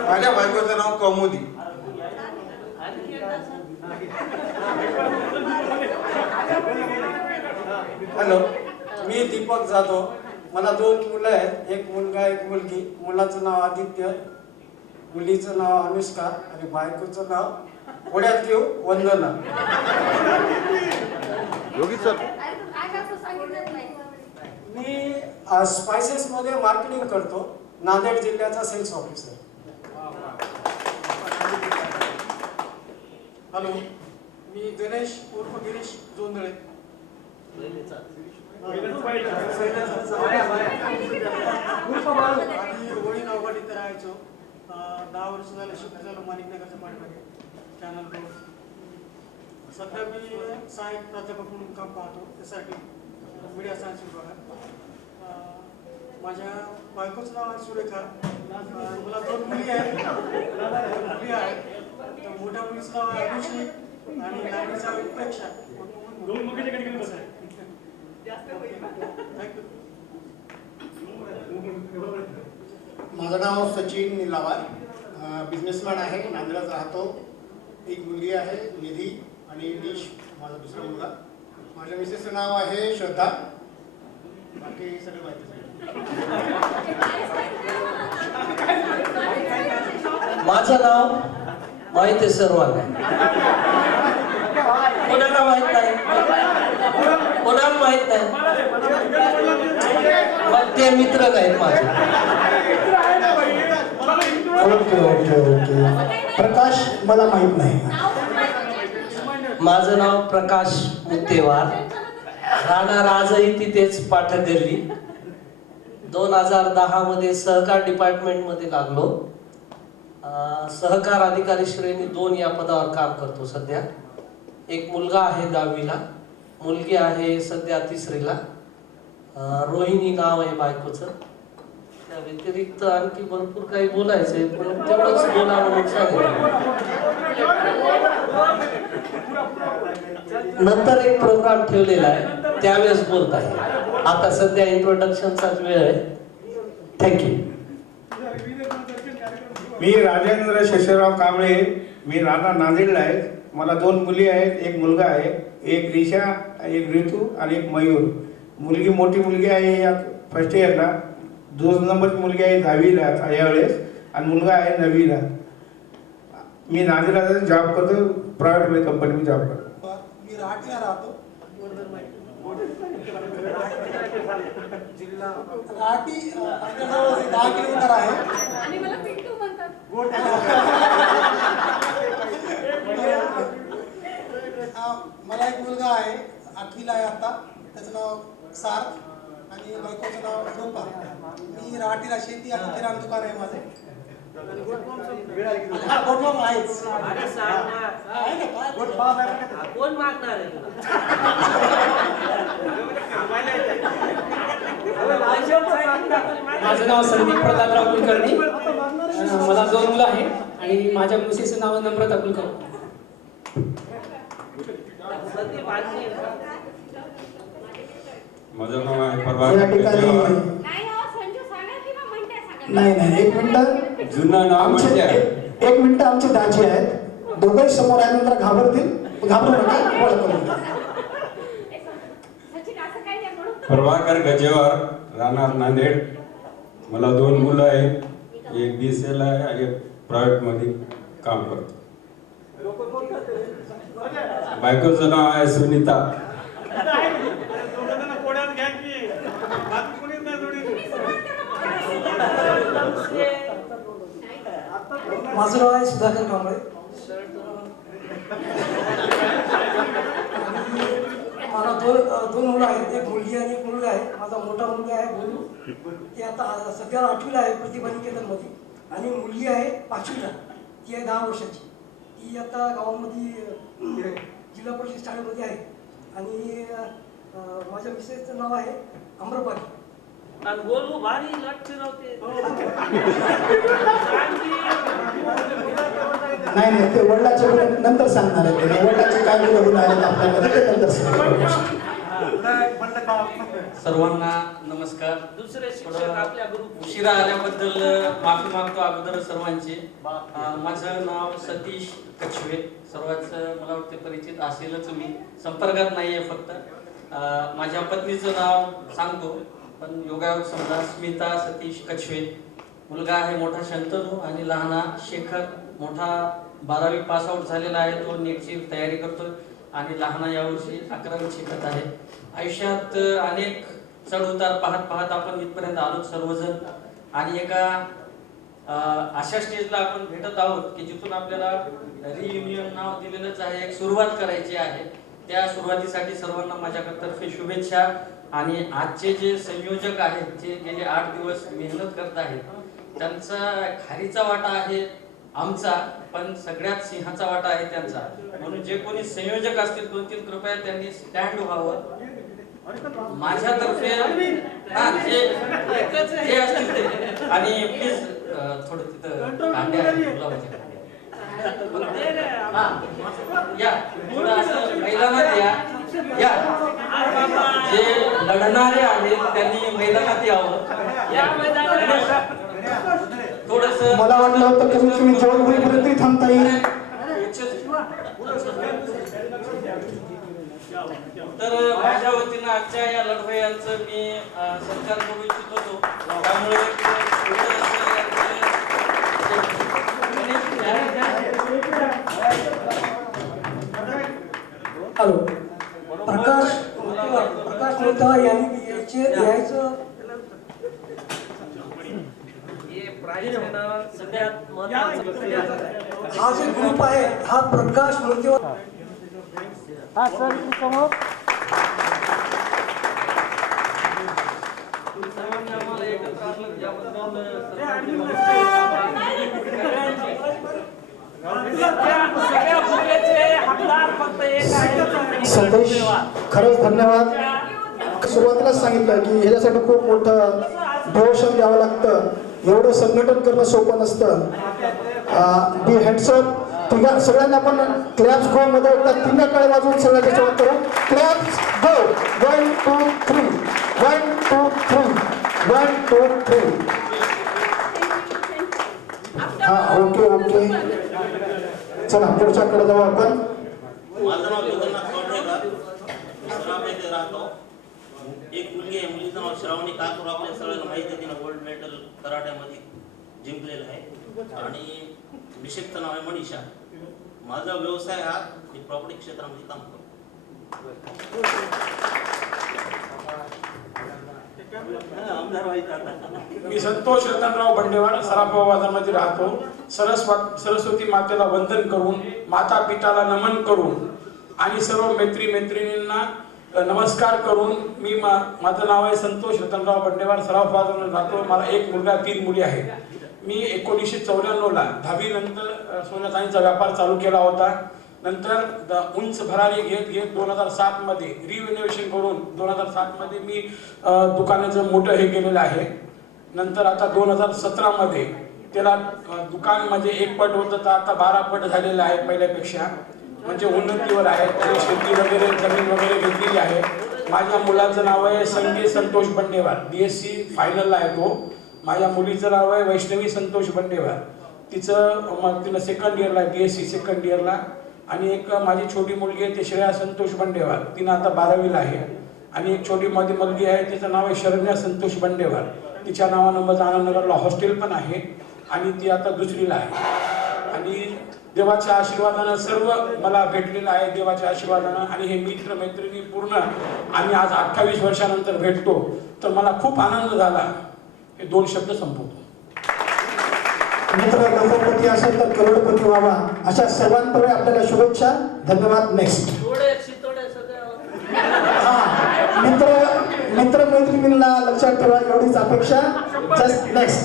माझ्या बायकोचं नाव कौमुदी. हॅलो, मी दीपक जाधव. मला 2 मुलं आहेत, एक मुलगा एक मुलगी. मुलाचं नाव आदित्य, मुलीचं नाव अनुष्का आणि बायकोचं नाव पुण्यात घेऊ वंदना. योगी सर, मी स्पायसेस मध्ये मार्केटिंग करतो, नांदेड जिल्ह्याचा सेल्स ऑफिसर. हॅलो, मी गणेश उर्फ गिरीश जोंधळे. वडी नावगाडी इथं राहायचो. 10 वर्ष झालं शिफ्ट झालो माणिकनगरच्या पाठीमागे चॅनल रोड. सध्या मी सहाय्यक प्राध्यापक म्हणून काम पाहतो त्यासाठी मीडिया सायन्स विभागात. माझ्या बायकोचं नाव आहे सुरेखा. मला 2 मुली आहेत. मोठ्या मुलीचं नाव आहे अनुश्री आणि लहानीचं नाव उत्प्रेक्षा. माझं नाव सचिन निलावार, बिझनेसमॅन आहे, नांदेडात राहतो. एक मुलगी आहे निधी आणि निश माझा दुसरा मुलगा. माझ्या मिसेसचं नाव आहे श्रद्धा. बाकी सगळं माहिती. माझं नाव माहित आहे सर्वांना. कोणाला माहित नाही? कोणाला माहित नाही? मग ते मित्र नाहीत माझे. ओके ओके ओके प्रकाश मला माहित नाही. माझं नाव प्रकाश मुत्तेवार, राहणार आजही तिथेच पाठगल्ली. 2010 मध्ये सहकार डिपार्टमेंटमध्ये लागलो. सहकार अधिकारी श्रेणी 2 या पदावर काम करतो सध्या. एक मुलगा आहे 10वीला, मुलगी आहे सध्या 3रीला. रोहिणी नाव आहे बायकोचं. त्या व्यतिरिक्त आणखी भरपूर काही बोलायचंय, पण तेवढंच बोला म्हणून सांगितलं. नंतर एक प्रोग्राम ठेवलेला आहे, त्यावेळेस बोलत आहे. आता सध्या इंट्रोडक्शनचाच वेळ आहे. थँक्यू. मी राजेंद्र शशराव कांबळे, मी राहणार नांदेडला आहे. मला 2 मुली आहेत, एक मुलगा आहे. एक रिषा, एक ऋतू आणि एक मयूर. मुलगी मोठी मुलगी आहे या फर्स्ट इयरला, 2 नंबरची मुलगी आहे 10वीला यावेळेस, आणि मुलगा आहे 9वीला. मी नांदेडला जॉब करतो, प्रायव्हेट कंपनीमध्ये जॉब करतो. मी रहाटीला राहतो. रहाटी 10 किलोमीटर आहे. आणि मला पिंटू म्हणतात. मला एक मुलगा आहे, 8वीला आहे आता. त्याचं नाव सार्थ आणि बायकोचं नाव रूपा. मी रहाटीला शेती आणि किराणा दुकान आहे माझं. गोटफार्म आहेच. कोण मागणार आहे? माझं नाव संदीप प्रतापराव कुलकर्णी. मला 2 मुलं आहेत आणि माझ्या मुलीचं नाव नम्रता कुलकर्णी. माझं नाव आहे परवा. या ठिकाणी नाही नाही, एक मिनिट. जुनं नाव म्हणजे एक मिनिट, आमचे दाजी आहेत, दोघंही समोर आल्यानंतर घाबरतील. घाबरू नका, ओळख करून द्या. प्रभाकर गजेवार, राहणार नांदेड. मला 2 मुलं आहेत, एक BCL आहे आणि एक प्रायव्हेटमध्ये काम करतो. बायकोचं नाव आहे सुनीता. माझं नाव आहे सुधाकर कांबळे. मला 2 मुलं आहेत, एक मुलगी आणि एक मुलगा आहे. माझा मोठा मुलगा आहे बोलू, ते आता सध्या 8वीला आहे प्रतिभा निकेतनमध्ये. आणि मुलगी आहे 5वीला, ती आहे 10 वर्षाची. ती आता गावामध्ये जिल्हा परिषद शाळेमध्ये आहे. आणि माझ्या मिसेसचं नाव आहे अम्रपाली. आणि बोलू भारी लट फिरवते. नाही नाही, ते वडिलाचे गुण नंतर सांगणार आहे. ते वडिलाचे काय गुण आहेत आपल्याकडे ते नंतर सांगणार. सर्वांना नमस्कार. दुसरे शिक्षक आपल्या ग्रुप उशिरा आल्याबद्दल माफी मागतो अगोदर सर्वांची. माझं नाव सतीश कछवे. सर्वांच मला वाटते परिचित असेलच. मी संपर्कात नाहीये फक्त. माझ्या पत्नीचं नाव सांगतो, पण योगायोग समजा स्मिता सतीश कछवे. मुलगा आहे मोठा शंतनू आणि लहाना शेखर. मोठा 12वी पास आउट झालेला आहे, तो नीटची तयारी करतोय. आणि लहाना यावर्षी 11वी शिकत आहे. आयुष्यात अनेक चढ उतार पाहत पाहत आपण इथपर्यंत आलो सर्वजण. आणि एका अशा स्टेजला आपण भेटत आहोत की जिथून आपल्याला रियुनियन नाव दिलेलंच आहे, एक सुरुवात करायची आहे. त्या सुरुवातीसाठी सर्वांना माझ्यातर्फे शुभेच्छा. आणि आजचे जे संयोजक आहेत, जे गेले 8 दिवस मेहनत करत आहेत, त्यांचा खारीचा वाटा आहे आमचा, पण सगळ्यात सिंहाचा वाटा आहे त्यांचा. म्हणून जे कोणी संयोजक असतील 2-3 कृपया त्यांनी स्टँड व्हावं माझ्यातर्फे. जे असतील ते. आणि प्लीज थोडं तिथं कांड्या या थोडं असं मैदानात या. जे लढणारे आहेत त्यांनी मैदानात यावं. थोडस मला वाटलं होतं कमीत कमी जेवण होईपर्यंत थांबता येईल. तर माझ्या वतीनं आजच्या या लढवयांचं मी सत्कार करू इच्छित होतो. त्यामुळे हॅलो, प्रकाश मोता यांनी यायचं प्राइस आहे ना सध्या सगळ्यात महत्त्वाचं हा जो ग्रुप आहे हा प्रकाश मूर्तीवर हा सर समोर सर्वांनी आम्हाला एकत्र आणलं संदेश खरंच धन्यवाद. सुरुवातीलाच सांगितलं की ह्याच्यासाठी खूप मोठं डिवोशन द्यावं लागतं. एवढं संघटन करणं सोपं नसतं. बी हँड्सअप तिघा सगळ्यांना आपण क्लॅप्स गो मध्ये एकदा तीन काळे वाजवून सगळ्यांच्या जेवण करू. क्लॅप्स गो 1 2 3 1 2 3 1 2 3. हा ओके ओके चला पुढच्याकडे जाऊ आपण. माझं नाव जगन्नाथ कवडेकर, श्रावण येथे राहतो. एक मुलगी आहे, मुलीचं नाव श्रावणी काकूर. आपल्या सगळ्यांना माहिती आहे, तिनं गोल्ड मेडल कराट्यामध्ये जिंकलेलं आहे. आणि विशेषचं नाव आहे मनीषा. माझा व्यवसाय हा मी प्रॉपर्टी क्षेत्रामध्ये काम करतो. मी संतोष रतनराव बंडेवाड सराफा बाजारमध्ये राहतो. सरस्वती मातेला वंदन करून, माता पिताला नमन करून आणि सर्व मैत्रिणींना नमस्कार करून मी माझं नाव आहे संतोष रतनराव बंडेवाड, सराफा बाजारमध्ये राहतो. मला एक मुलगा 3 मुली आहेत. मी 1994ला 10वी नंतर सोन्या चांदीचा व्यापार चालू केला होता. नंतर उंच भरारी घेत 2007 मध्ये रिव्हेन्युएशन करून 2007 मध्ये मी दुकानाचं मोठं हे केलेलं आहे. नंतर आता 2017 मध्ये त्याला दुकान म्हणजे 1 पट होतं तर आता 12 पट झालेलं आहे पहिल्यापेक्षा. म्हणजे उन्नतीवर आहे. त्याने शेती वगैरे जमीन वगैरे घेतलेली आहे. माझ्या मुलाचं नाव आहे संकेत संतोष बंडेवाड, BSc फायनलला आहे तो. माझ्या मुलीचं नाव आहे वैष्णवी संतोष बंडेवाड. तिनं सेकंड इयरला आहे, BSc सेकंड इयरला. आणि एक माझी छोटी मुलगी आहे ते श्रेया संतोष बंडेवाड, तिनं आता 12वीला आहे. आणि एक छोटी माझी मुलगी आहे तिचं नाव आहे शरण्या संतोष बंडेवाड. तिच्या नावानं माझं आनंदनगरला हॉस्टेल पण आहे आणि ती आता 2रीला आहे. आणि देवाच्या आशीर्वादानं सर्व मला भेटलेलं आहे देवाच्या आशीर्वादानं. आणि हे मित्र मैत्रिणी पूर्ण आम्ही आज 28 वर्षानंतर भेटतो तर मला खूप आनंद झाला. हे 2 शब्द संपवतो. मित्र लखपती असेल तर करोडपती व्हावा अशा सर्वांकडे आपल्याला शुभेच्छा. धन्यवाद. नेक्स्ट मित्र मैत्रिणींना लक्षात ठेवा एवढीच अपेक्षा. Just next.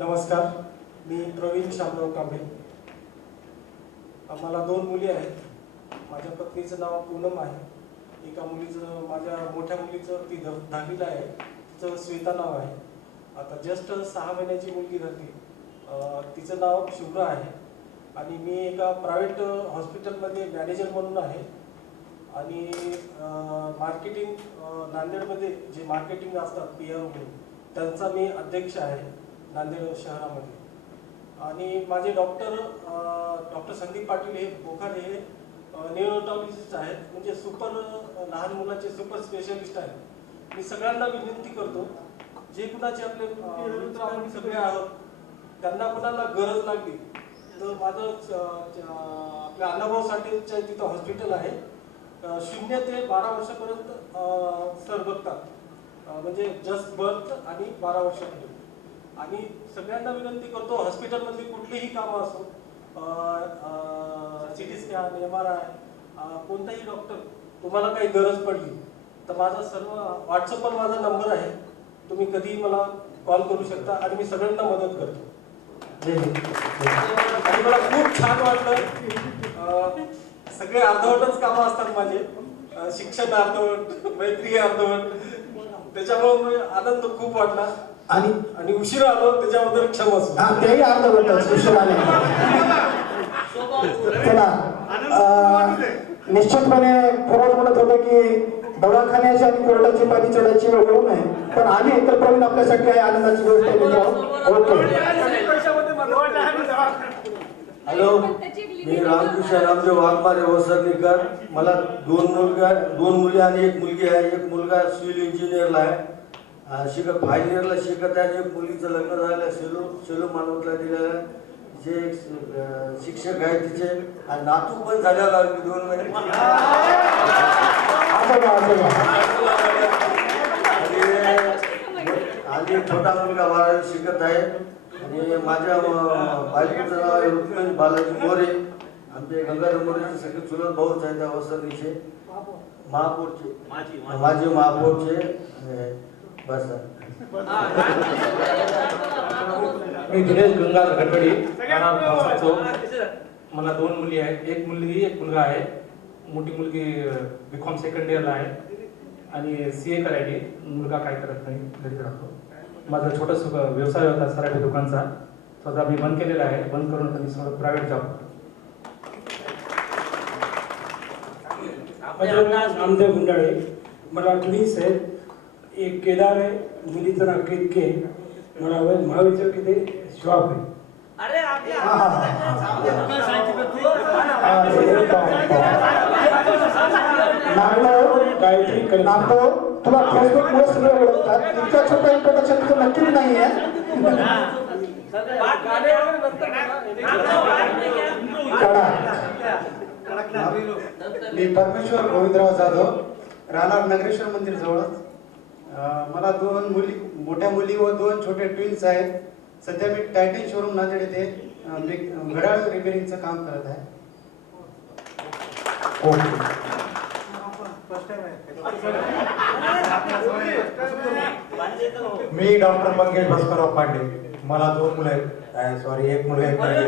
नमस्कार, मी प्रवीण शामराव कांबळे. मला 2 मुली आहेत. माझ्या पत्नीचं नाव पूनम आहे. एका मुलीचं, माझ्या मोठ्या मुलीचं, ती 10वीला आहे, तिचं श्वेता नाव आहे. आता जस्ट 6 महिन्याची मुलगी झाली, तिचं नाव शुभ्रा आहे. आणि मी एका प्रायव्हेट हॉस्पिटलमध्ये मॅनेजर म्हणून आहे. आणि मार्केटिंग नांदेडमध्ये जे मार्केटिंग असतात PR म्हणून त्यांचा मी अध्यक्ष आहे नांदेड शहरामध्ये. आणि माझे डॉक्टर संदीप पाटील हे बोखारे हे न्यूरोटॉलॉजिस्ट आहेत, म्हणजे लहान मुलांचे सुपर स्पेशलिस्ट आहेत. मी सगळ्यांना विनंती करतो, जे कुणाचे आपले मित्र आपण सगळे आहोत त्यांना कुणाला गरज लागली तर माझं आपल्या अण्णाभाऊ साठेच्या तिथं हॉस्पिटल आहे. 0 ते 12 वर्षापर्यंत सर बघतात, म्हणजे जस्ट बर्थ आणि 12 वर्षापर्यंत. आणि सगळ्यांना विनंती करतो, हॉस्पिटलमधली कुठलीही कामं असो, CT स्कॅन, MRI, कोणताही डॉक्टर तुम्हाला काही गरज पडली तर माझा सर्व व्हॉट्सअपवर माझा नंबर आहे, तुम्ही कधीही मला कॉल करू शकता आणि मी सगळ्यांना मदत करतो. आणि मला खूप छान वाटलं. सगळे अर्धवटच कामं असतात माझे, शिक्षण अर्धवट, मैत्री अर्धवट, त्याच्यामुळे आनंद खूप वाटला. आणि उशिरा आलो त्याच्याबद्दल क्षमा. तेही अर्धवटच उशीर आले. चला निश्चितपणे पूर्व म्हणत होते की दवाखान्याची आणि कोर्टाची पाणी चढायची वेळ येऊ नये, पण आली तर प्रवीण आपल्यासाठी काही आनंदाची गोष्ट आहे. ओके. हॅलो, मी रामकृष्ण रामदेव वाघमारे वसरनीकर. मला 2 मुली आणि 1 मुलगी आहे. एक मुलगा सिव्हिल इंजिनियरला आहे, फायनल इयरला शिकत आहे. एक मुलीचं लग्न झालं सेलू मानवतला दिलेलं आहे. जे शिक्षक आहे तिचे आणि नातू पण झाल्या लागली 2 महिने. आणि छोटा मुलगा 12वी शिकत आहे. आणि माझ्या बायकोचं नाव आहे रुक्मिणी बालाजी मोरे. आमचे गंगाधर मोरेचे सगळे चुलत भाऊच आहेत त्या वसरनीचे महापौरचे माजी महापौरचे बस. मी दिनेश गंगाधर गडबडी मला 2 मुली आहेत, एक मुलगी एक मुलगा आहे. मोठी मुलगी बीकॉम सेकंड इयरला आहे आणि CA करायची. मुलगा काय करत नाही, घरी राहतो. माझा छोटासा व्यवसाय होता सराठी दुकानचा, स्वतः मी बंद केलेला आहे. बंद करून त्यांनी सगळं प्रायव्हेट जॉब. माझं नाव नामदेव गुंडाळे. मला ट्विन्स आहेत, एक केदार आहे, मुलीचं नाव केतके. मला महावीरचं किती शॉप आहे. नामदेव तुला फेसबुक मुळे सगळे ओळखतात. तुमचा छोटा इंट्रोडक्शन तो नक्कीच नाही आहे. मी परमेश्वर गोविंदराव जाधव, राहणार नगरेश्वर मंदिर जवळच. मला 2 मुली, मोठ्या मुली व 2 छोटे ट्विन्स आहेत. सध्या मी टायटन शोरूम नांदेड येथे घड्याळ रिपेअरिंगचं काम करत आहे. मी डॉक्टर मंगेश भास्करराव पांडे. मला 2 मुलं आहेत, सॉरी 1 मुलगा 1 मुलगी.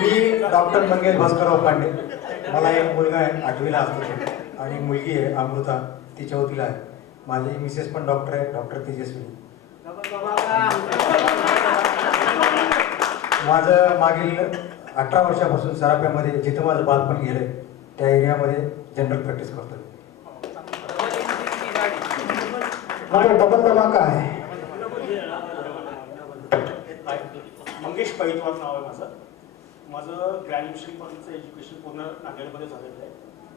मी डॉक्टर मंगेश भास्करराव पांडे. मला 1 मुलगा आहे, 8वीला असतो, आणि मुलगी आहे अमृता, ती 4थीला आहे. माझी मिसेस पण डॉक्टर आहे, डॉक्टर तेजस्वी. माझं मागील 18 वर्षापासून सराफ्यामध्ये, जिथं माझं बालपण गेलंय त्या एरियामध्ये जनरल प्रॅक्टिस करतो. माझा डबल धमाका आहे. मंगेश पैठवार नाव आहे माझं. माझं ग्रॅज्युएशनपर्यंतचं एज्युकेशन पूर्ण नांदेडमध्ये झालेलं आहे.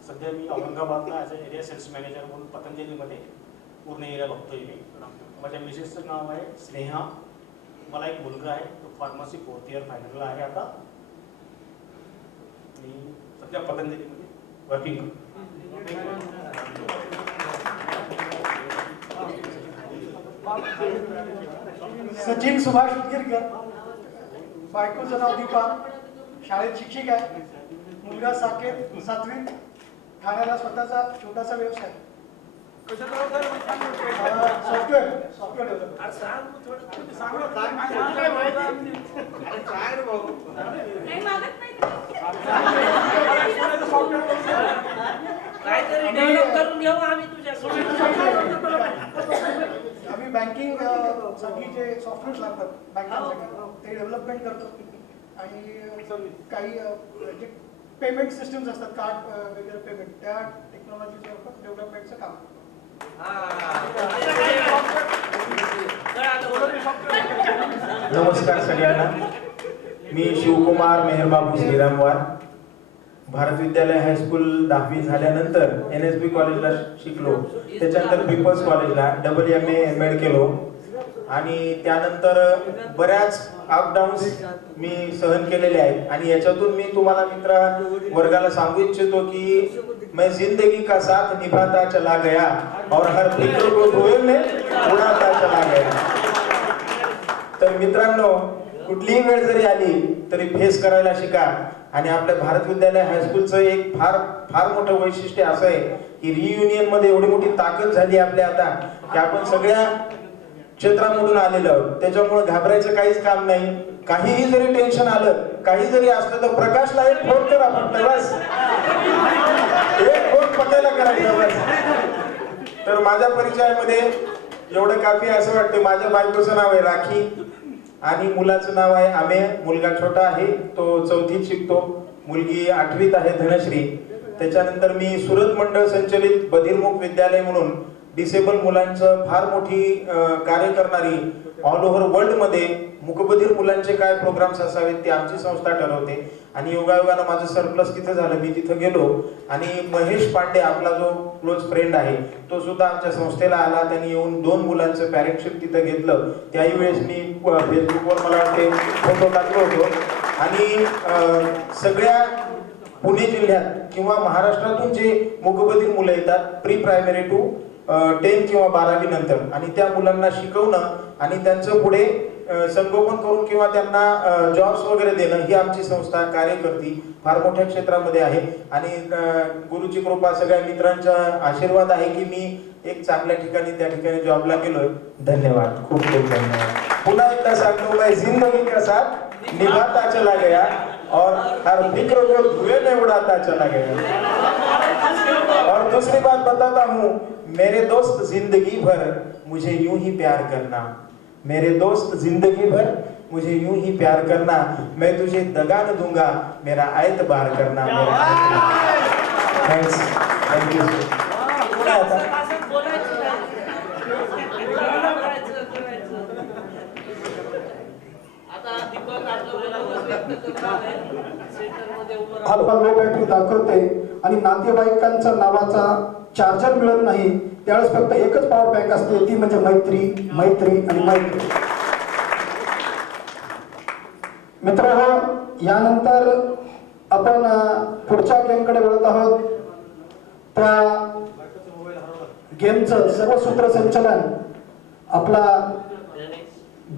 सध्या मी औरंगाबादला as a area sales manager म्हणून पतंजलीमध्ये पूर्ण एरिया बघतोय मी. माझ्या मिसेसचं नाव आहे स्नेहा. मला एक मुलगा आहे, तो फार्मसी 4th इयर फायनलला आहे आता. मी सध्या पतंजलीमध्ये वर्किंग करतो. सचिन सुभाष उदगीरकर. बायकोचं नाव दीपा, शाळेत शिक्षिका आहे. मुलगा साकेत 7वीत. ठाण्याला स्वतःचा छोटासा व्यवसाय. सॉफ्टवेअर आम्ही बँकिंग साठी जे सॉफ्टवेअर लागतात बँकिंगसाठी ते डेव्हलपमेंट करतो. आणि काही जे पेमेंट सिस्टम्स असतात, कार्ड वगैरे पेमेंट, त्या टेक्नॉलॉजीचं डेव्हलपमेंटचं काम. नमस्कार सगळ्यांना. मी शिवकुमार मेहरबाबू श्रीरामवार. भारत विद्यालय हायस्कूल 10वी झाल्यानंतर NSB कॉलेजला शिकलो. त्याच्यानंतर पीपल्स कॉलेजला MA MAd केलो. आणि त्यानंतर बऱ्याच अपडाऊन्स मी सहन केलेले आहेत. आणि याच्यातून मी तुम्हाला मित्र वर्गाला सांगू इच्छितो की मैं जिंदगी का साथ निभाता चला गया और हर फिक्र को ढोलने उड़ाता चला गया. तर मित्रांनो, कुठलीही वेळ जरी आली तरी फेस करायला शिका. आणि आपल्या भारत विद्यालय हायस्कूलचं एक फार फार मोठं वैशिष्ट्य असं आहे की रियुनियन मध्ये एवढी मोठी ताकद झाली आपल्या आता की आपण सगळ्या क्षेत्रामधून आलेलो आहोत. त्याच्यामुळे घाबरायचं काहीच काम नाही. काहीही जरी टेन्शन आलं, काही जरी असलं तर प्रकाशला एक फोन करा फक्त, बस एक फोन पटायला करायचा बस. तर माझ्या परिचयामध्ये एवढं काफी असं वाटतं. माझ्या बायकोचं नाव आहे राखी आणि मुलाचं नाव आहे आमेय. मुलगा छोटा आहे, तो 4थीत शिकतो. मुलगी 8वीत आहे, धनश्री. त्याच्यानंतर मी सुरत मंडळ संचलित बधिरमुख विद्यालय म्हणून डिसेबल मुलांचं फार मोठी कार्य करणारी ऑल ओव्हर वर्ल्डमध्ये मूकबधीर मुलांचे काय प्रोग्राम्स असावेत ते आमची संस्था ठरवते. आणि योगायोगानं माझं सरप्लस तिथं झालं, मी तिथं गेलो आणि महेश पांडे आपला जो क्लोज फ्रेंड आहे तो सुद्धा आमच्या संस्थेला आला. त्यांनी येऊन 2 मुलांचं पॅरेंटशिप तिथं घेतलं. त्याही वेळेस मी फेसबुकवर मला वाटते फोटो टाकलो होतो. आणि सगळ्या पुणे जिल्ह्यात किंवा महाराष्ट्रातून जे मूकबधीर मुलं येतात प्री प्रायमरी टू 10 किंवा 12वी नंतर, आणि त्या मुलांना शिकवणं आणि त्यांचं पुढे संगोपन करून किंवा त्यांना जॉब्स वगैरे देणं ही आमची संस्था कार्य करते. फार मोठ्या क्षेत्रामध्ये आहे. आणि गुरुची कृपा, सगळ्या मित्रांचा आशीर्वाद आहे की मी एक चांगल्या ठिकाणी त्या ठिकाणी जॉबला गेलोय. धन्यवाद, खूप खूप धन्यवाद. पुन्हा एकदा सांगतो, मैं जिंदगी के साथ निभाता चला गया और हर फिक्र को धुएं में उड़ाता चला गया. और दूसरी बात बताता हूँ, मेरे दोस्त जिंदगी भर मुझे यूं ही प्यार करना, मेरे दोस्त जिंदगी भर मुझे यूं ही प्यार करना, मैं तुझे दगा न दूंगा, मेरा एतबार करना. Thanks, thank you. Low battery दाखवते आणि नातेवाईकांचा नावाचा चार्जर मिळत नाही, त्यावेळेस फक्त एकच पॉवर बँक असते, ती म्हणजे मैत्री, मैत्री आणि मैत्री. मित्रांनो, यानंतर आपण पुढच्या गेमकडे वळत आहोत. त्या गेमचं सर्व सूत्रसंचालन आपला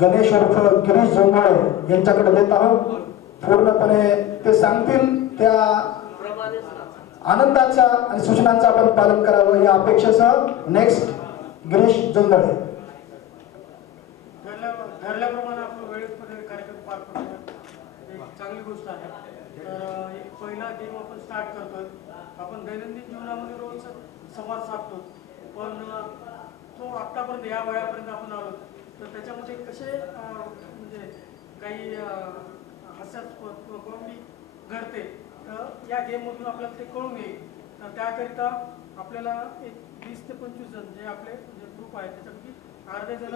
गणेश उर्फ गिरीश जोंगाळे यांच्याकडे देत आहोत. पूर्णपणे ते सांगतील त्या आनंदाच्या आणि सूचनांचं आपण पालन करावं या अपेक्षेसह नेक्स्ट गिरीश जोंगाळे. ठरल्याप्रमाणे आपण वेळेत कार्यक्रम पार पडतो, एक चांगली गोष्ट आहे. तर एक पहिला गेम आपण स्टार्ट करतोय. आपण दैनंदिन जीवनामध्ये रोज संवाद साधतो, पण तो आतापर्यंत या वयापर्यंत आपण आलो तर त्याच्यामध्ये कसे म्हणजे काही हास्यास्पद कॉमेडी घडते, तर या गेममधून आपल्याला ते कळून येईल. तर त्याकरिता आपल्याला एक 20 ते 25 जण जे आपले जे ग्रुप आहे त्याच्यापैकी अर्धे जण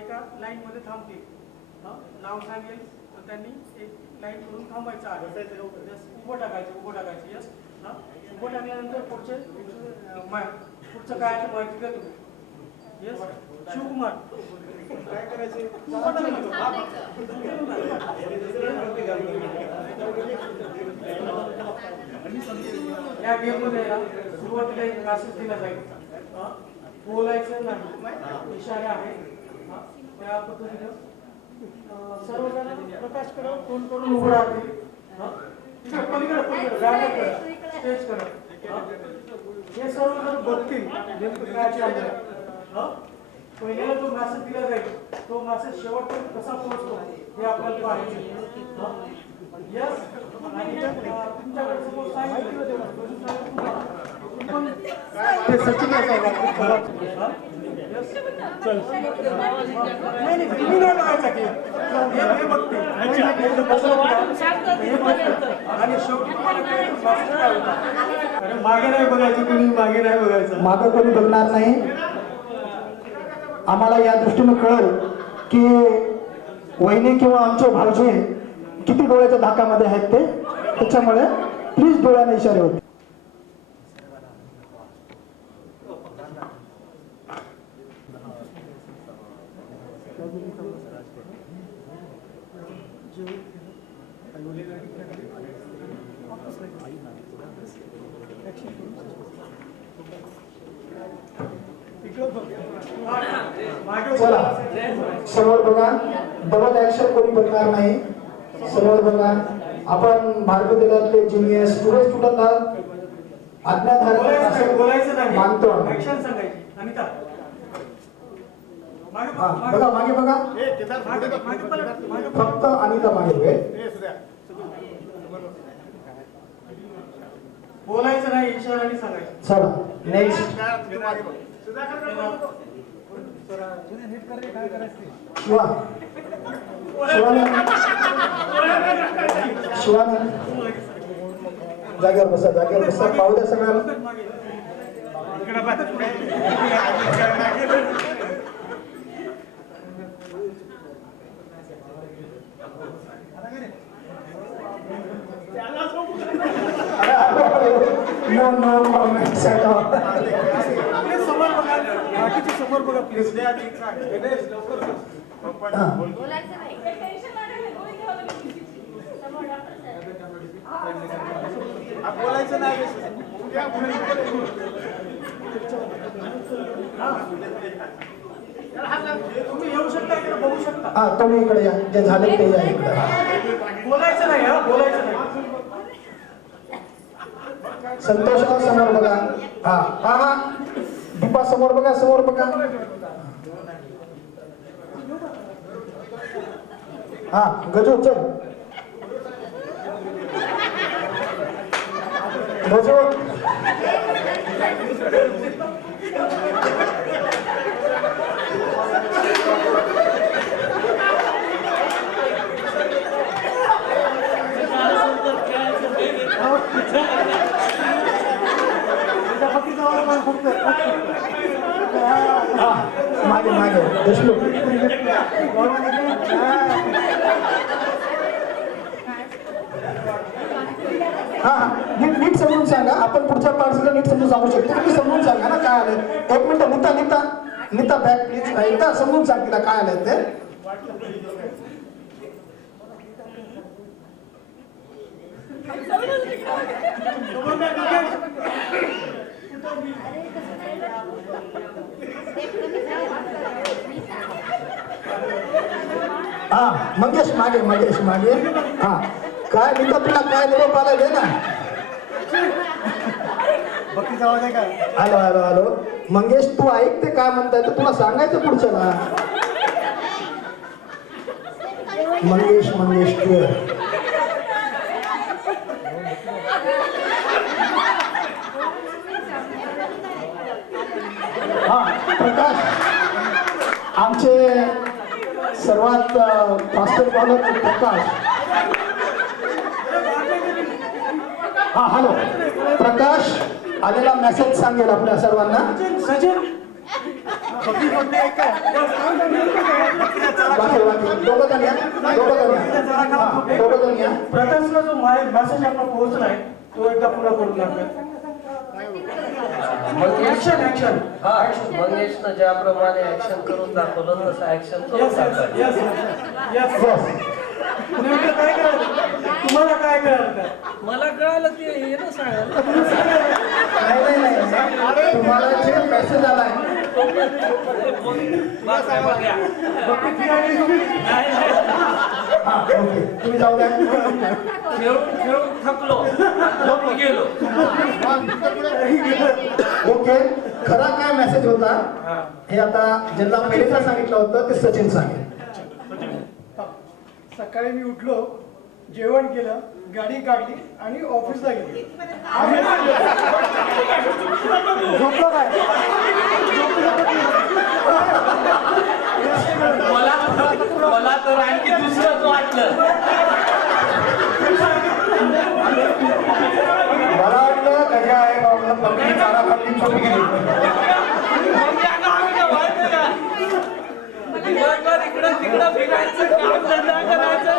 एका लाईनमध्ये थांबतील. नाव सांगेल तर त्यांनी एक लाईन करून थांबायचं आहे. उभं टाकायचं यस. उभं टाकल्यानंतर पुढचं काय आहे माहिती द्या तुम्ही. यस, शिवकुमार काय करायचे? या गेम मध्ये सुरुवातीला एक मेसेज दिला जाईल, बोलायचं नाही, इशारे आहे. त्या पद्धतीने सर्वजण प्रकाश करा, तोंड करून उभं राहतील. पलीकडे स्टेज करा. हे सर्वजण बघतील नेमकं काय चाललंय. पहिल्याला जो मेसेज दिला जाईल तो मेसेज शेवटपर्यंत कसा पोहोचतो हे आपल्याला पाहायचं. यस, आणि तुमच्याकडे सपोज सांगितलं पण ते सचिन तुम्ही नाही बघायचा की हे बघते आणि शेवटी मागे नाही बघायचं, कोणी मागे नाही बघायचं, मागे कोणी बघणार नाही. आम्हाला या दृष्टीने कळेल की वहिनी किंवा आमचे भाऊजी किती डोळ्याच्या धाकामध्ये आहेत ते, त्याच्यामुळे प्लीज डोळ्याने इशारे होते. चला समोर बघा, डबल ऍक्शन कोणी बघणार नाही. समोर बघा, आपण भारतीय विद्यालयातले ज्युनियर स्टुडंट आहात. आज्ञाधारक मानतो. बघा मागे बघा, फक्त अनिता मागे बोलायचं नाही, इशाराने सांगायचं. चला नेक्स्ट. शिवानंद जागेवर बसा, जागेवर बसा. पाहू द्या सगळ्याला. No no comments at all. समोर बघा, बाकीचे समोर बघा प्लीज. बोलायचं नाही. तुम्ही येऊ शकता इकडे बघू शकता. हा तुम्ही इकडे या, जे झाले ते या इकडे. बोलायचं नाही हा, बोलायचं नाही. संतोषराव समोर बघा. हा हा हा दीपा समोर बघा, समोर बघा. हा गजू चल. गजू मागे मागे देशमुख. हा नीट नीट समजून सांगा. आपण पुढच्या पार्टीला नीट समजून सांगू शकतो. तुम्ही समजून सांगा ना काय आलंय. एक minute Nita Nita Nita back please. Nita समजून सांग तिला काय आलंय ते. हा मंगेश मागे, मंगेश मागे. हा काय नीता तुला काय निरोप आला दे ना. हॅलो हॅलो हॅलो मंगेश तू ऐकते काय म्हणताय तर तुला सांगायचं पुढच्याला. मंगेश मंगेश तू हा प्रकाश आमचे सर्वात फास्टर बॉलर प्रकाश. हा हॅलो प्रकाश आलेला मेसेज सांगेल आपल्या सर्वांना. प्रकाशला जो मेसेज आपला पोहोचलाय तो एकदा पुन्हा करून दाखवा. Action action. हा मंगेशनं ज्याप्रमाणे ऍक्शन करून दाखवलं तसं ऍक्शन करून नेमकं काय कळालं तुम्हाला? काय कळालं? मला कळालं ते हे ना सांगायला. तुम्हाला जे मेसेज आलाय तुम्ही जाऊ द्या. खेळून थकलो गेलो. ओके खरा काय मेसेज होता हे आता ज्यांना पहिल्यांदा सांगितलं होतं ते सचिन सांगेल. सकाळी मी उठलो, जेवण केलं, गाडी काढली आणि ऑफिसला गेलो. झोपलो काय? मला तर आणखी दुसरंच वाटलं. मला वाटलं गजा आहे बाबा पकडली चारा खाल्ली छोटी गेली. दिवसभर इकडं तिकडं फिरायचं, काम धंदा करायचं.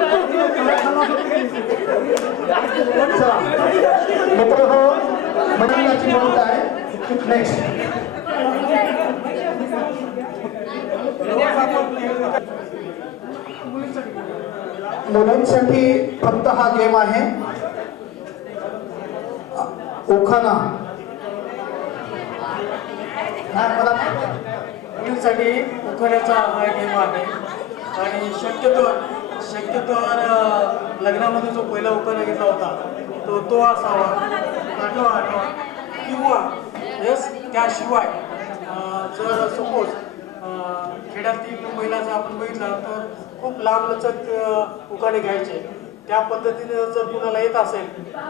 मित्र हो मंडळाची बोलत आहे. नेक्स्ट मुलांसाठी फक्त हा गेम आहे ओखाना. मुलींसाठी उखाण्याचा हा गेम आहे आणि शक्यतो लग्नामध्ये जो पहिला उखाणा घेतला होता तो असावा. आठवा किंवा यस त्याशिवाय जर सपोज खेड्यातील महिला जर आपण बघितला तर खूप लांबलचक उखाणे घ्यायचे. त्या पद्धतीने जर कुणाला येत असेल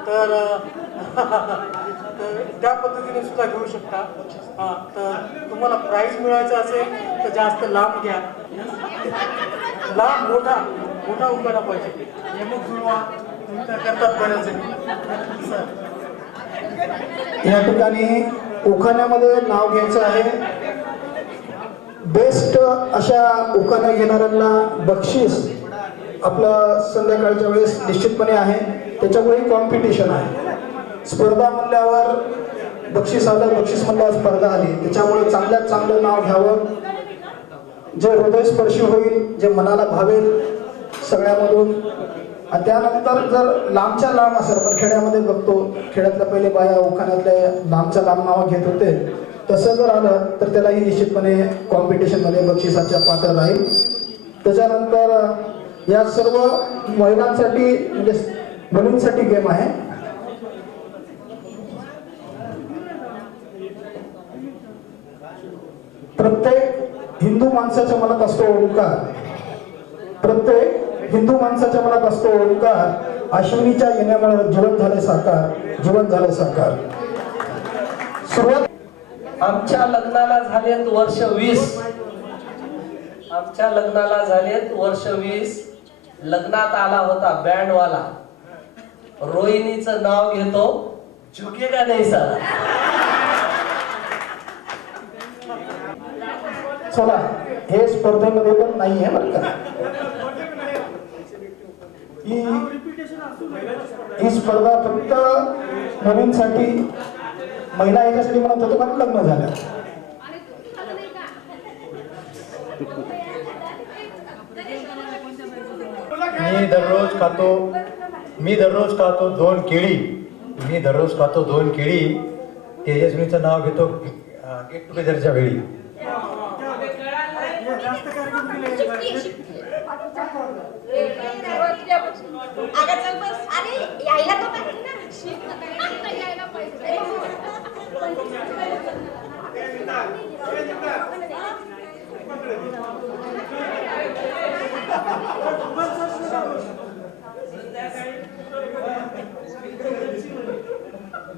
तर त्या पद्धतीने सुद्धा घेऊ शकता. तर तुम्हाला प्राईज मिळायचं असेल तर जास्त लांब घ्या. लांब मोठा उखाणा पाहिजे. यमक जुळवा करतात बऱ्याच जणी. या ठिकाणी उखाण्यामध्ये नाव घ्यायचं आहे. बेस्ट अशा उखाणा घेणाऱ्यांना बक्षीस आपलं संध्याकाळच्या वेळेस निश्चितपणे आहे, त्याच्यामुळे कॉम्पिटिशन आहे. स्पर्धा म्हणल्यावर बक्षीस आलं, बक्षीस म्हणल्यावर स्पर्धा आली, त्याच्यामुळे चांगल्यात चांगलं नाव घ्यावं, जे हृदयस्पर्शी होईल, जे मनाला भावेल सगळ्यामधून. आणि त्यानंतर जर लांबच्या लांब असेल, पण खेड्यामध्ये बघतो, खेड्यातल्या पहिले बाया उखाण्यातल्या लांबच्या लांब नावं घेत होते, तसं जर आलं तर त्यालाही निश्चितपणे कॉम्पिटिशनमध्ये बक्षिसाच्या पात्र राहील. त्याच्यानंतर या सर्व महिलांसाठी म्हणजे मुलींसाठी गेम आहे. प्रत्येक हिंदू माणसाच्या मनात असतो ओंकार, प्रत्येक हिंदू माणसाच्या मनात असतो ओंकार, अश्विनीच्या येण्यामुळे जीवन झाले साकार, जीवन झाले साकार. सुरुवात आमच्या लग्नाला झालेत वर्ष 20. आमच्या लग्नाला झालेत वर्ष 20. लग्नात आला होता बँडवाला, रोहिणीचं नाव घेतो, झुकेगा नाही साला. चला, हे स्पर्धेमध्ये पण नाही आहे बरं का. ही स्पर्धा फक्त मुलींसाठी, महिला याच्यासाठी म्हणत होतो पण लग्न झालं. मी दररोज खातो 2 केळी. मी दररोज खातो 2 केळी. तेजस्वीचं नाव घेतो गेट टुगेदरच्या वेळी.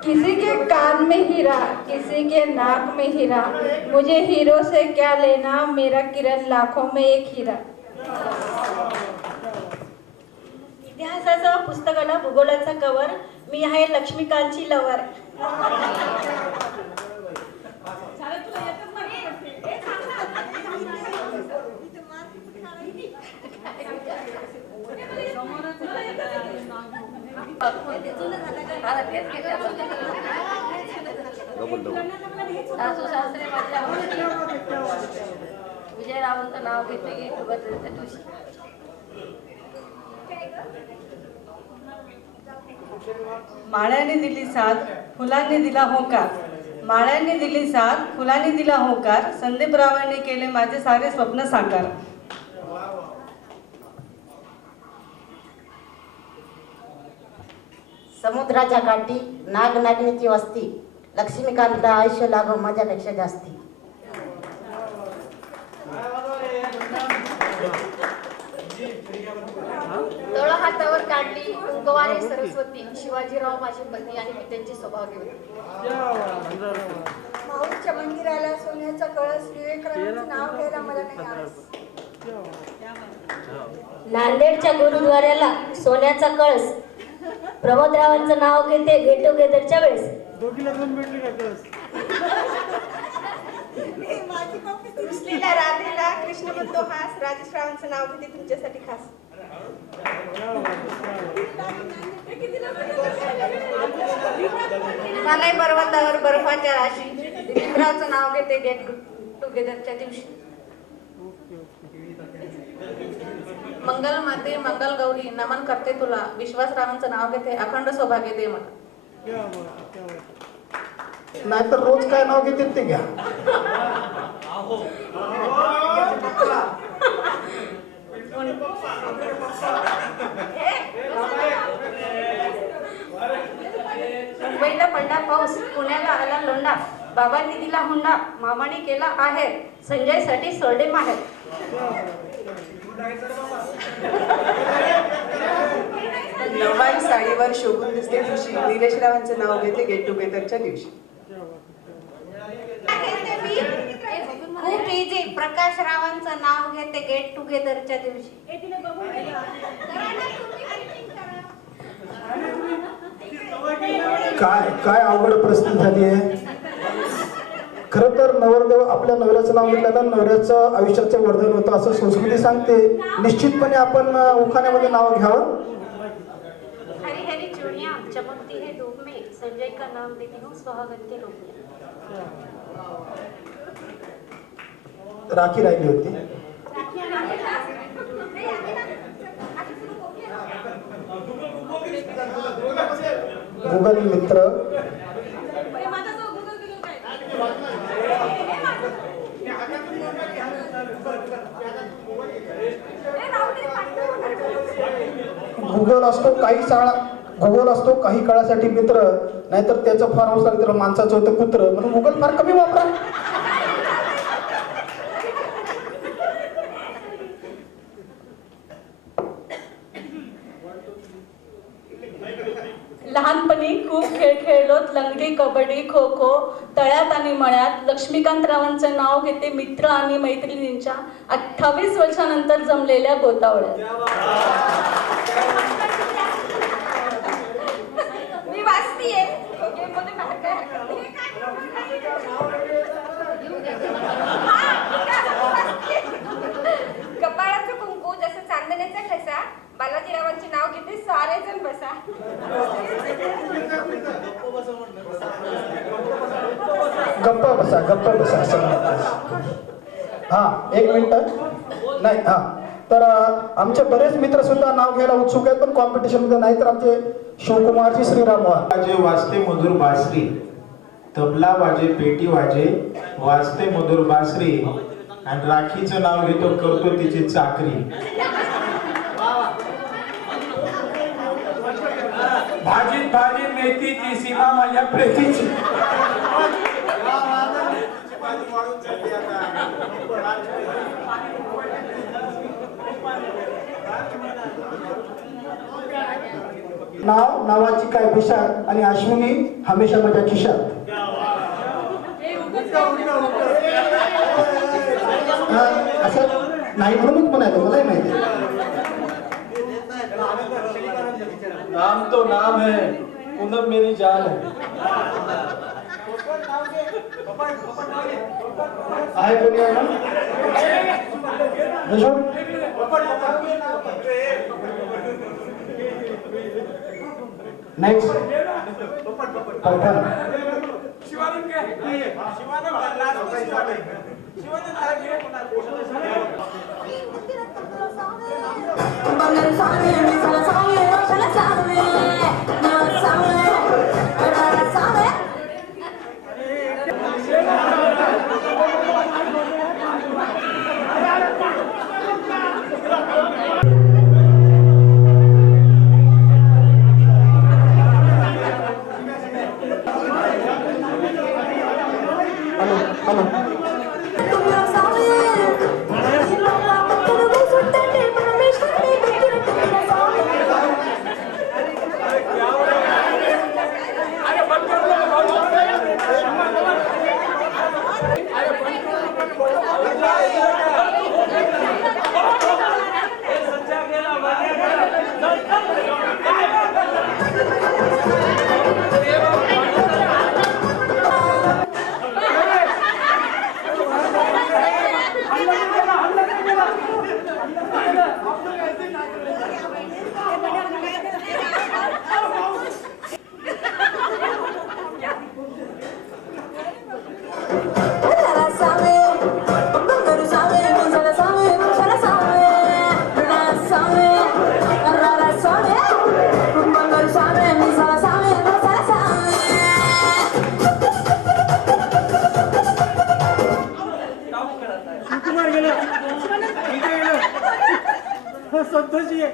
किसी के कान में हीरा, किसी के नाक में हीरा, मुझे हीरो से क्या लेना, मेरा किरण लाखों में एक हीरा. इतिहासाचा पुस्तकाला भूगोलाचा कवर. मी आहे लक्ष्मीकांतची लवर. सासू सासरे माझ्या विजय रावंत नाव घेते की बर्थडेच्या दिवशी. माळ्याने दिली साथ, फुलांनी दिला होकार. माळ्यांनी दिली साथ, फुलांनी दिला होकार. संदीपरावांनी केले माझे सारे स्वप्न साकार. समुद्राच्या काठी नाग नागिनीची वस्ती, लक्ष्मीकांतला आयुष्य लाभो माझ्यापेक्षा जास्ती. तळ हातावर काढली कुंकवाने सरस्वती, शिवाजीराव माझे पती आणि मी त्यांची सौभाग्यवती. माऊलीच्या मंदिराला सोन्याचा कळस, विवेकरावांचं नाव घ्यायला मला नाही आळस. नांदेडच्या गुरुद्वाऱ्याला सोन्याचा कळस, प्रमोदरावांचं नाव घेते गेट टुगेदरच्या वेळेस. रुसलेल्या राधेला कृष्ण म्हणतो हास, राजेशरावांचं नाव घेते तुमच्यासाठी खास. हिमालय पर्वतावर बर्फाच्या राशी, दिलीपरावचं नाव घेते गेट टुगेदरच्या दिवशी. मंगल माते मंगल गौरी नमन करते तुला, विश्वासरावांचं नाव घेते अखंड सौभाग्य दे मला. नाहीतर रोज काय नाव घेते ते घ्या. मुंबईला पडला पाऊस, पुण्याला आला लोंढा, बाबांनी दिला हुंडा, मामाने केला आहे संजयसाठी सोडे माहेर. नववारी साडीवर शोभून दिसते खुशी, निलेशरावांचं नाव घेते गेट टुगेदरच्या दिवशी. खूप इझी, प्रकाश रावांचं नाव घेते गेट टुगेदरच्या दिवशी. काय काय अवघड प्रश्न झाली आहे. खरं तर नवरदेव आपल्या नवऱ्याचं नाव घेतल्यानं नवऱ्याचं आयुष्याचं वर्धन होतं असं संस्कृती सांगते. निश्चितपणे आपण उखाण्यामध्ये नाव घ्यावं. हरी हरी चूड़ियां चमकती है धूप में, संजय का नाम लेती हूँ सुहागन के रूप में. राखी राहिली होती. गुगल मित्र. गुगल असतो काही काळासाठी मित्र, नाहीतर त्याचं फार अवसर त्याला माणसाचं होतं कुत्र, म्हणून गुगल फार कमी वापरा. लहानपणी खूप खेळ खेळलोत, लंगडी, कबड्डी, खो खो, तळ्यात आणि मळ्यात. लक्ष्मीकांतरावांचं नाव घेते मित्र आणि मैत्रिणींच्या 28 वर्षानंतर जमलेल्या गोतावळ्यात. मी वाचतीये. कपाळाचं कुंकू जसं चांदण्याचा ठसा, बालाजीरावांचे नाव घेते सारे जण बसा. गप्पा बसा असं म्हणतात. हा, एक मिनिट. नाही, हा, तर आमचे बरेच मित्र सुद्धा नाव घ्यायला उत्सुक आहेत, पण कॉम्पिटिशन मध्ये नाही. तर आमचे शिवकुमारजी श्रीराम वाजे वाजते मधुर बासरी, तबला वाजे पेटी वाजे, वाजते मधुर बासरी, आणि राखीचं नाव घेतो करतो तिची चाकरी. भाजीत भाजी मेथीची सीमा माझ्या प्रेतीची. नावाची काय विशाल आणि अश्विनी हमेशा माझ्या खिशात. असं नाही म्हणूनच म्हणायचं, मलाही माहिती. नाम तो नाम है, पूनम मेरी जान है. आहे कोणी आहे ना? नेक्स्ट संतोषी आहे.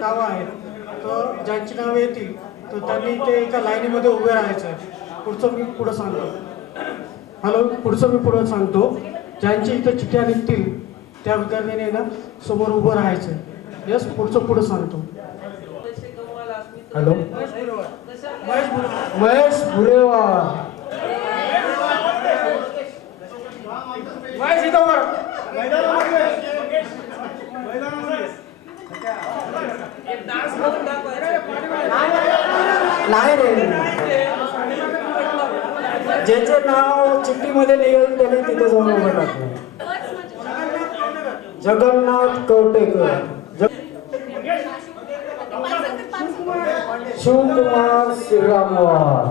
नावं आहेत तर ज्यांची नावं येतील तर त्यांनी ते एका लाईनीमध्ये उभे राहायचं आहे. पुढचं मी पुढं सांगतो. हॅलो, पुढचं मी पुढं सांगतो. ज्यांची इथं चिठ्ठ्या निघतील त्या विद्यार्थ्यांनी ना समोर उभं राहायचं आहे. यस, पुढचं पुढं सांगतो. हॅलो, महेश भुरेवार. महेश इथं वर. नाही रे, ज्याचे नाव चिठ्ठीमध्ये निघेल त्याने तिथे जाऊन उभं टाकलं. जगन्नाथ कवटेकर, शिवकुमार श्रीरामवार.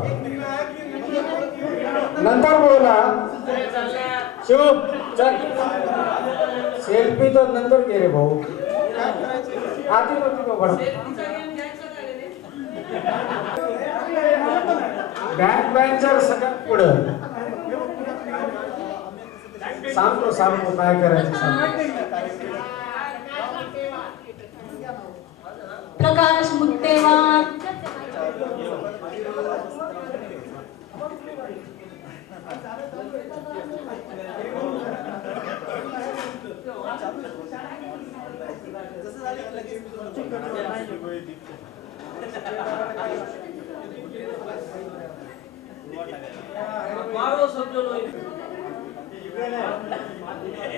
नंतर बोला शिव. चल, सेल्फी तर नंतर घे रे भाऊ. आधी नव्हती का बडा. बॅक बेंचर सगळ्यात पुढं. सांगतो काय करायचं सांगतो. प्रकाश मुत्तेवार,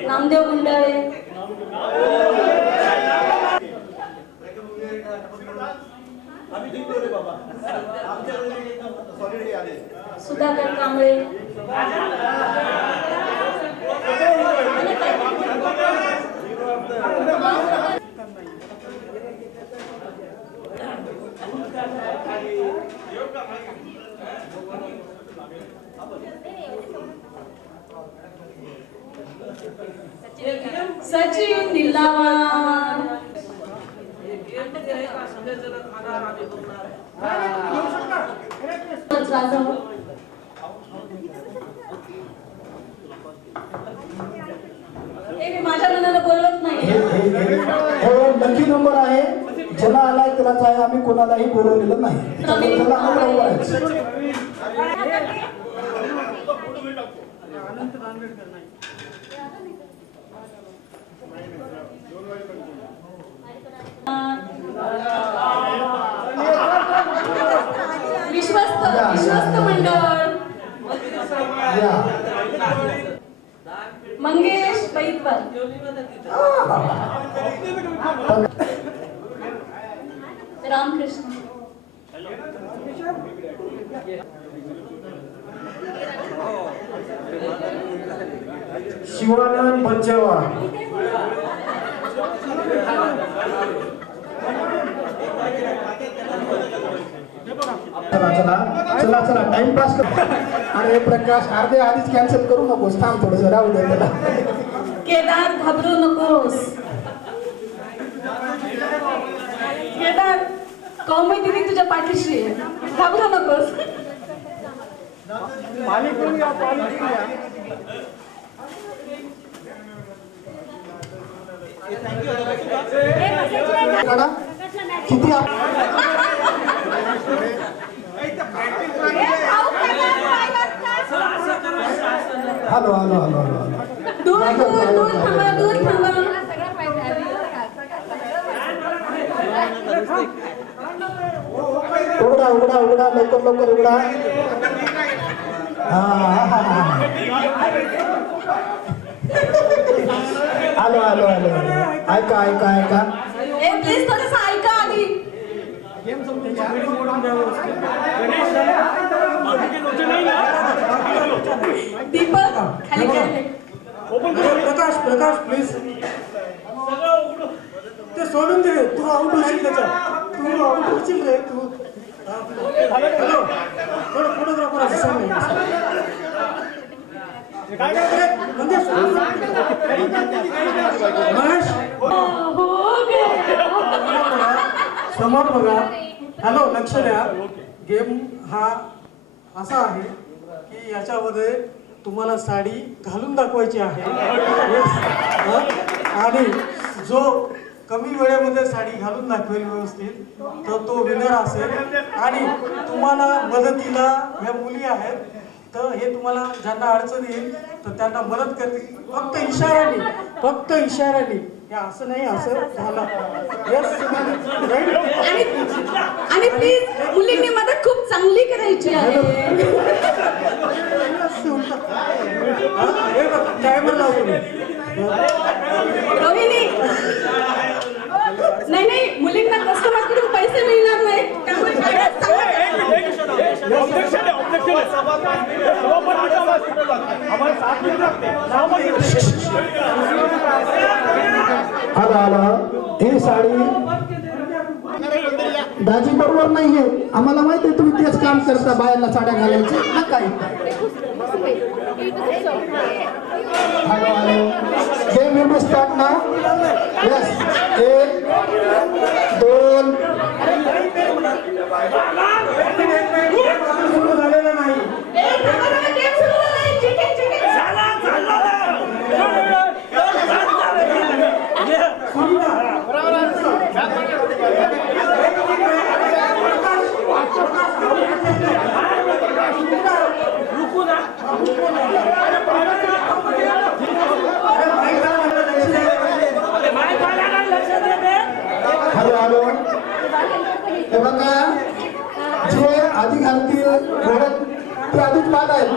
नामदेव गुंडाळे, सुधाकर कांबळे, सचिन निल्लावार, जाधव, हे माझ्या मनाला बोलवत नाही. नक्की नंबर आहे, ज्याला आलाय त्यालाच आहे. आम्ही कोणालाही बोलवलेलं नाही. विश्वस्त मंडळ, मंगेश पैतवाल, रामकृष्ण, शिवानंद बच्चेवा, चला टाइमपास कर. अरे प्रकाश, अर्धे आधीच कॅन्सल करू नकोस. थांब थोडस, राहू दे त्याला. केदार, घाबरू नकोस. केदार, कौमी दिदी तुझ्या पाठीशी आहे, घाबरू नकोस. पाणी पिऊन घ्या, पाणी पिऊन घ्या. किती हॅलो हॅलो हॅलो हॅलो दूर थांबा, दूर थांबा. उघडा उघडा उघडा, लवकर लवकर उघडा. आलो आलो आलो. ऐका ऐका ऐका, प्लीज थोडंसं ऐका आधी. दीपक खाली. प्रकाश प्रकाश प्लीज. ते सोडून दे, तू आउट होशील त्याच्यात, तू आउट होशील रे तू. हॅलो, फोटोग्राफर असं सांग काय काय म्हणजे महेश समोर बघा. हॅलो, लक्ष द्या. गेम हा असा आहे की याच्यामध्ये तुम्हाला साडी घालून दाखवायची आहे. आणि जो कमी वेळेमध्ये साडी घालून दाखवेल व्यवस्थित तर तो विनर असेल. आणि तुम्हाला मदतीला ह्या मुली आहेत, तर हे तुम्हाला ज्यांना अडचण येईल तर त्यांना मदत करतील. फक्त इशाऱ्याने. हे असं नाही, असं झालं. आणि प्लीज मुलींनी मदत खूप चांगली करायची आहे. टायमर लावून रोहिणी, नाही मुलींना कस्टमरकडून पैसे मिळणार नाही त्यामुळे ही साडी दाजी बरोबर नाहीये. आम्हाला माहिती आहे तुम्ही तेच काम करता, बायांना साड्या घालायचे ना काय. Hello hello, game will be start now. Yes, 1 2 झालेलं नाही. हॅलो हॅलो, हे बघा, जे आधी घालतील घोड्यात ते आधीच बाद आहेत.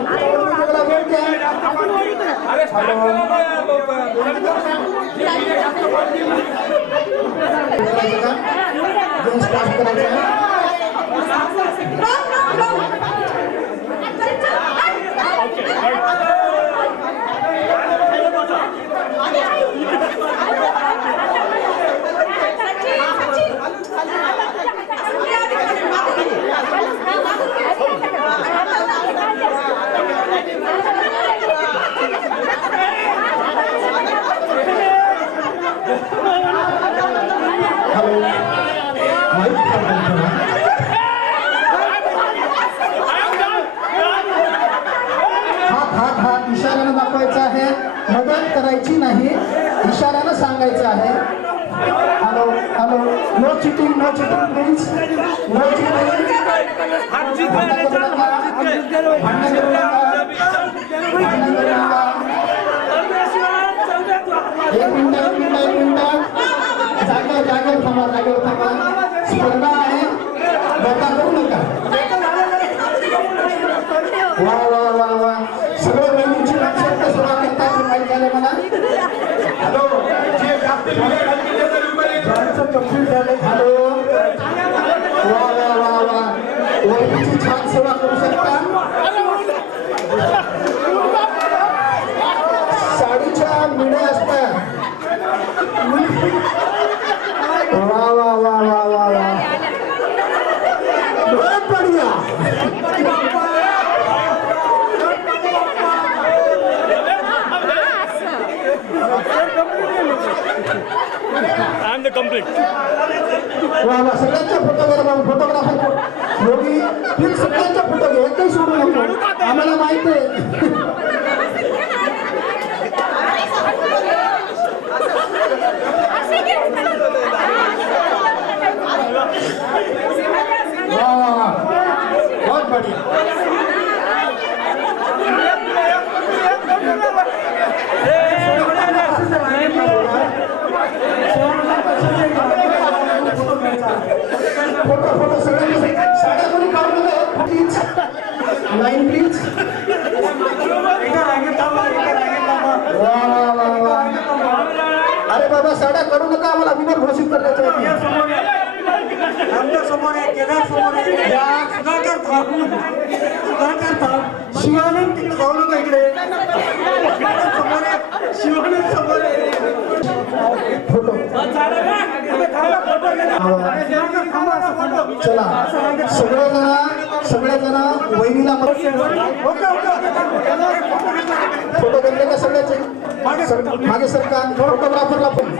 हात इशाऱ्यानं दाखवायचा आहे, मदत करायची नाही, इशाऱ्यानं सांगायचं आहे. Hello hello, no cheating please, no cheating. जागेवर थांबा. स्पर्धा आहे, धोका करू नका. वा वा वा वा, सगळं बहिणींची लक्षात सेवा करतात माहीत झालं मला. हॅलो, कंप्लीट झाले. हॅलो, वा वा वा वा, वहिनीची छान सेवा करू शकता. साडीच्या मिड्या असतात. वा वा वा वा वा वा, बहुत बढ़िया. वा वा, सगळ्यांच्या फोटोग्राफर योगी प्लीज सगळ्यांचा फोटो घे, एकही सोडू नको. आम्हाला माहिती आहे. वा वा वा, बहुत बढ़िया. फोटो सगळ्यांनी साड्या कोणी काढून प्लीज, लाईन प्लीज. वा वा वा वा, अरे बाबा साड्या काढू नका, आम्हाला विनर घोषित करायचं आहे. आमच्या समोर आहे, केदार समोर आहे, सुधाकर थांब. शिवानंद तिकडे जाऊ नका, इकडे समोर आहे, शिवानंद समोर आहे. फोटो चला सगळेजण वहिनीला फोटो घेतले का सगळ्याचे मागे सरका फोटोग्राफरला पण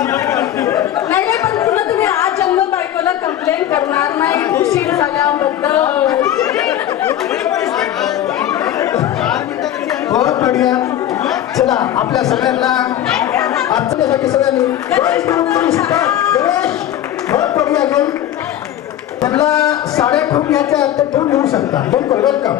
नाही पण पुन्हा तुम्ही आज जन्म बायकोला कंप्लेंट करणार नाही उशीर झाल्याबद्दल. बहुत बढ़िया. चला आपल्या सगळ्यांना अडचणीसाठी सगळ्यांनी गणेश बहुत बढ़िया घेऊन त्यांना साड्या ठेवून घ्यायच्या ते ठेवून घेऊ शकता. बिलकुल वेलकम.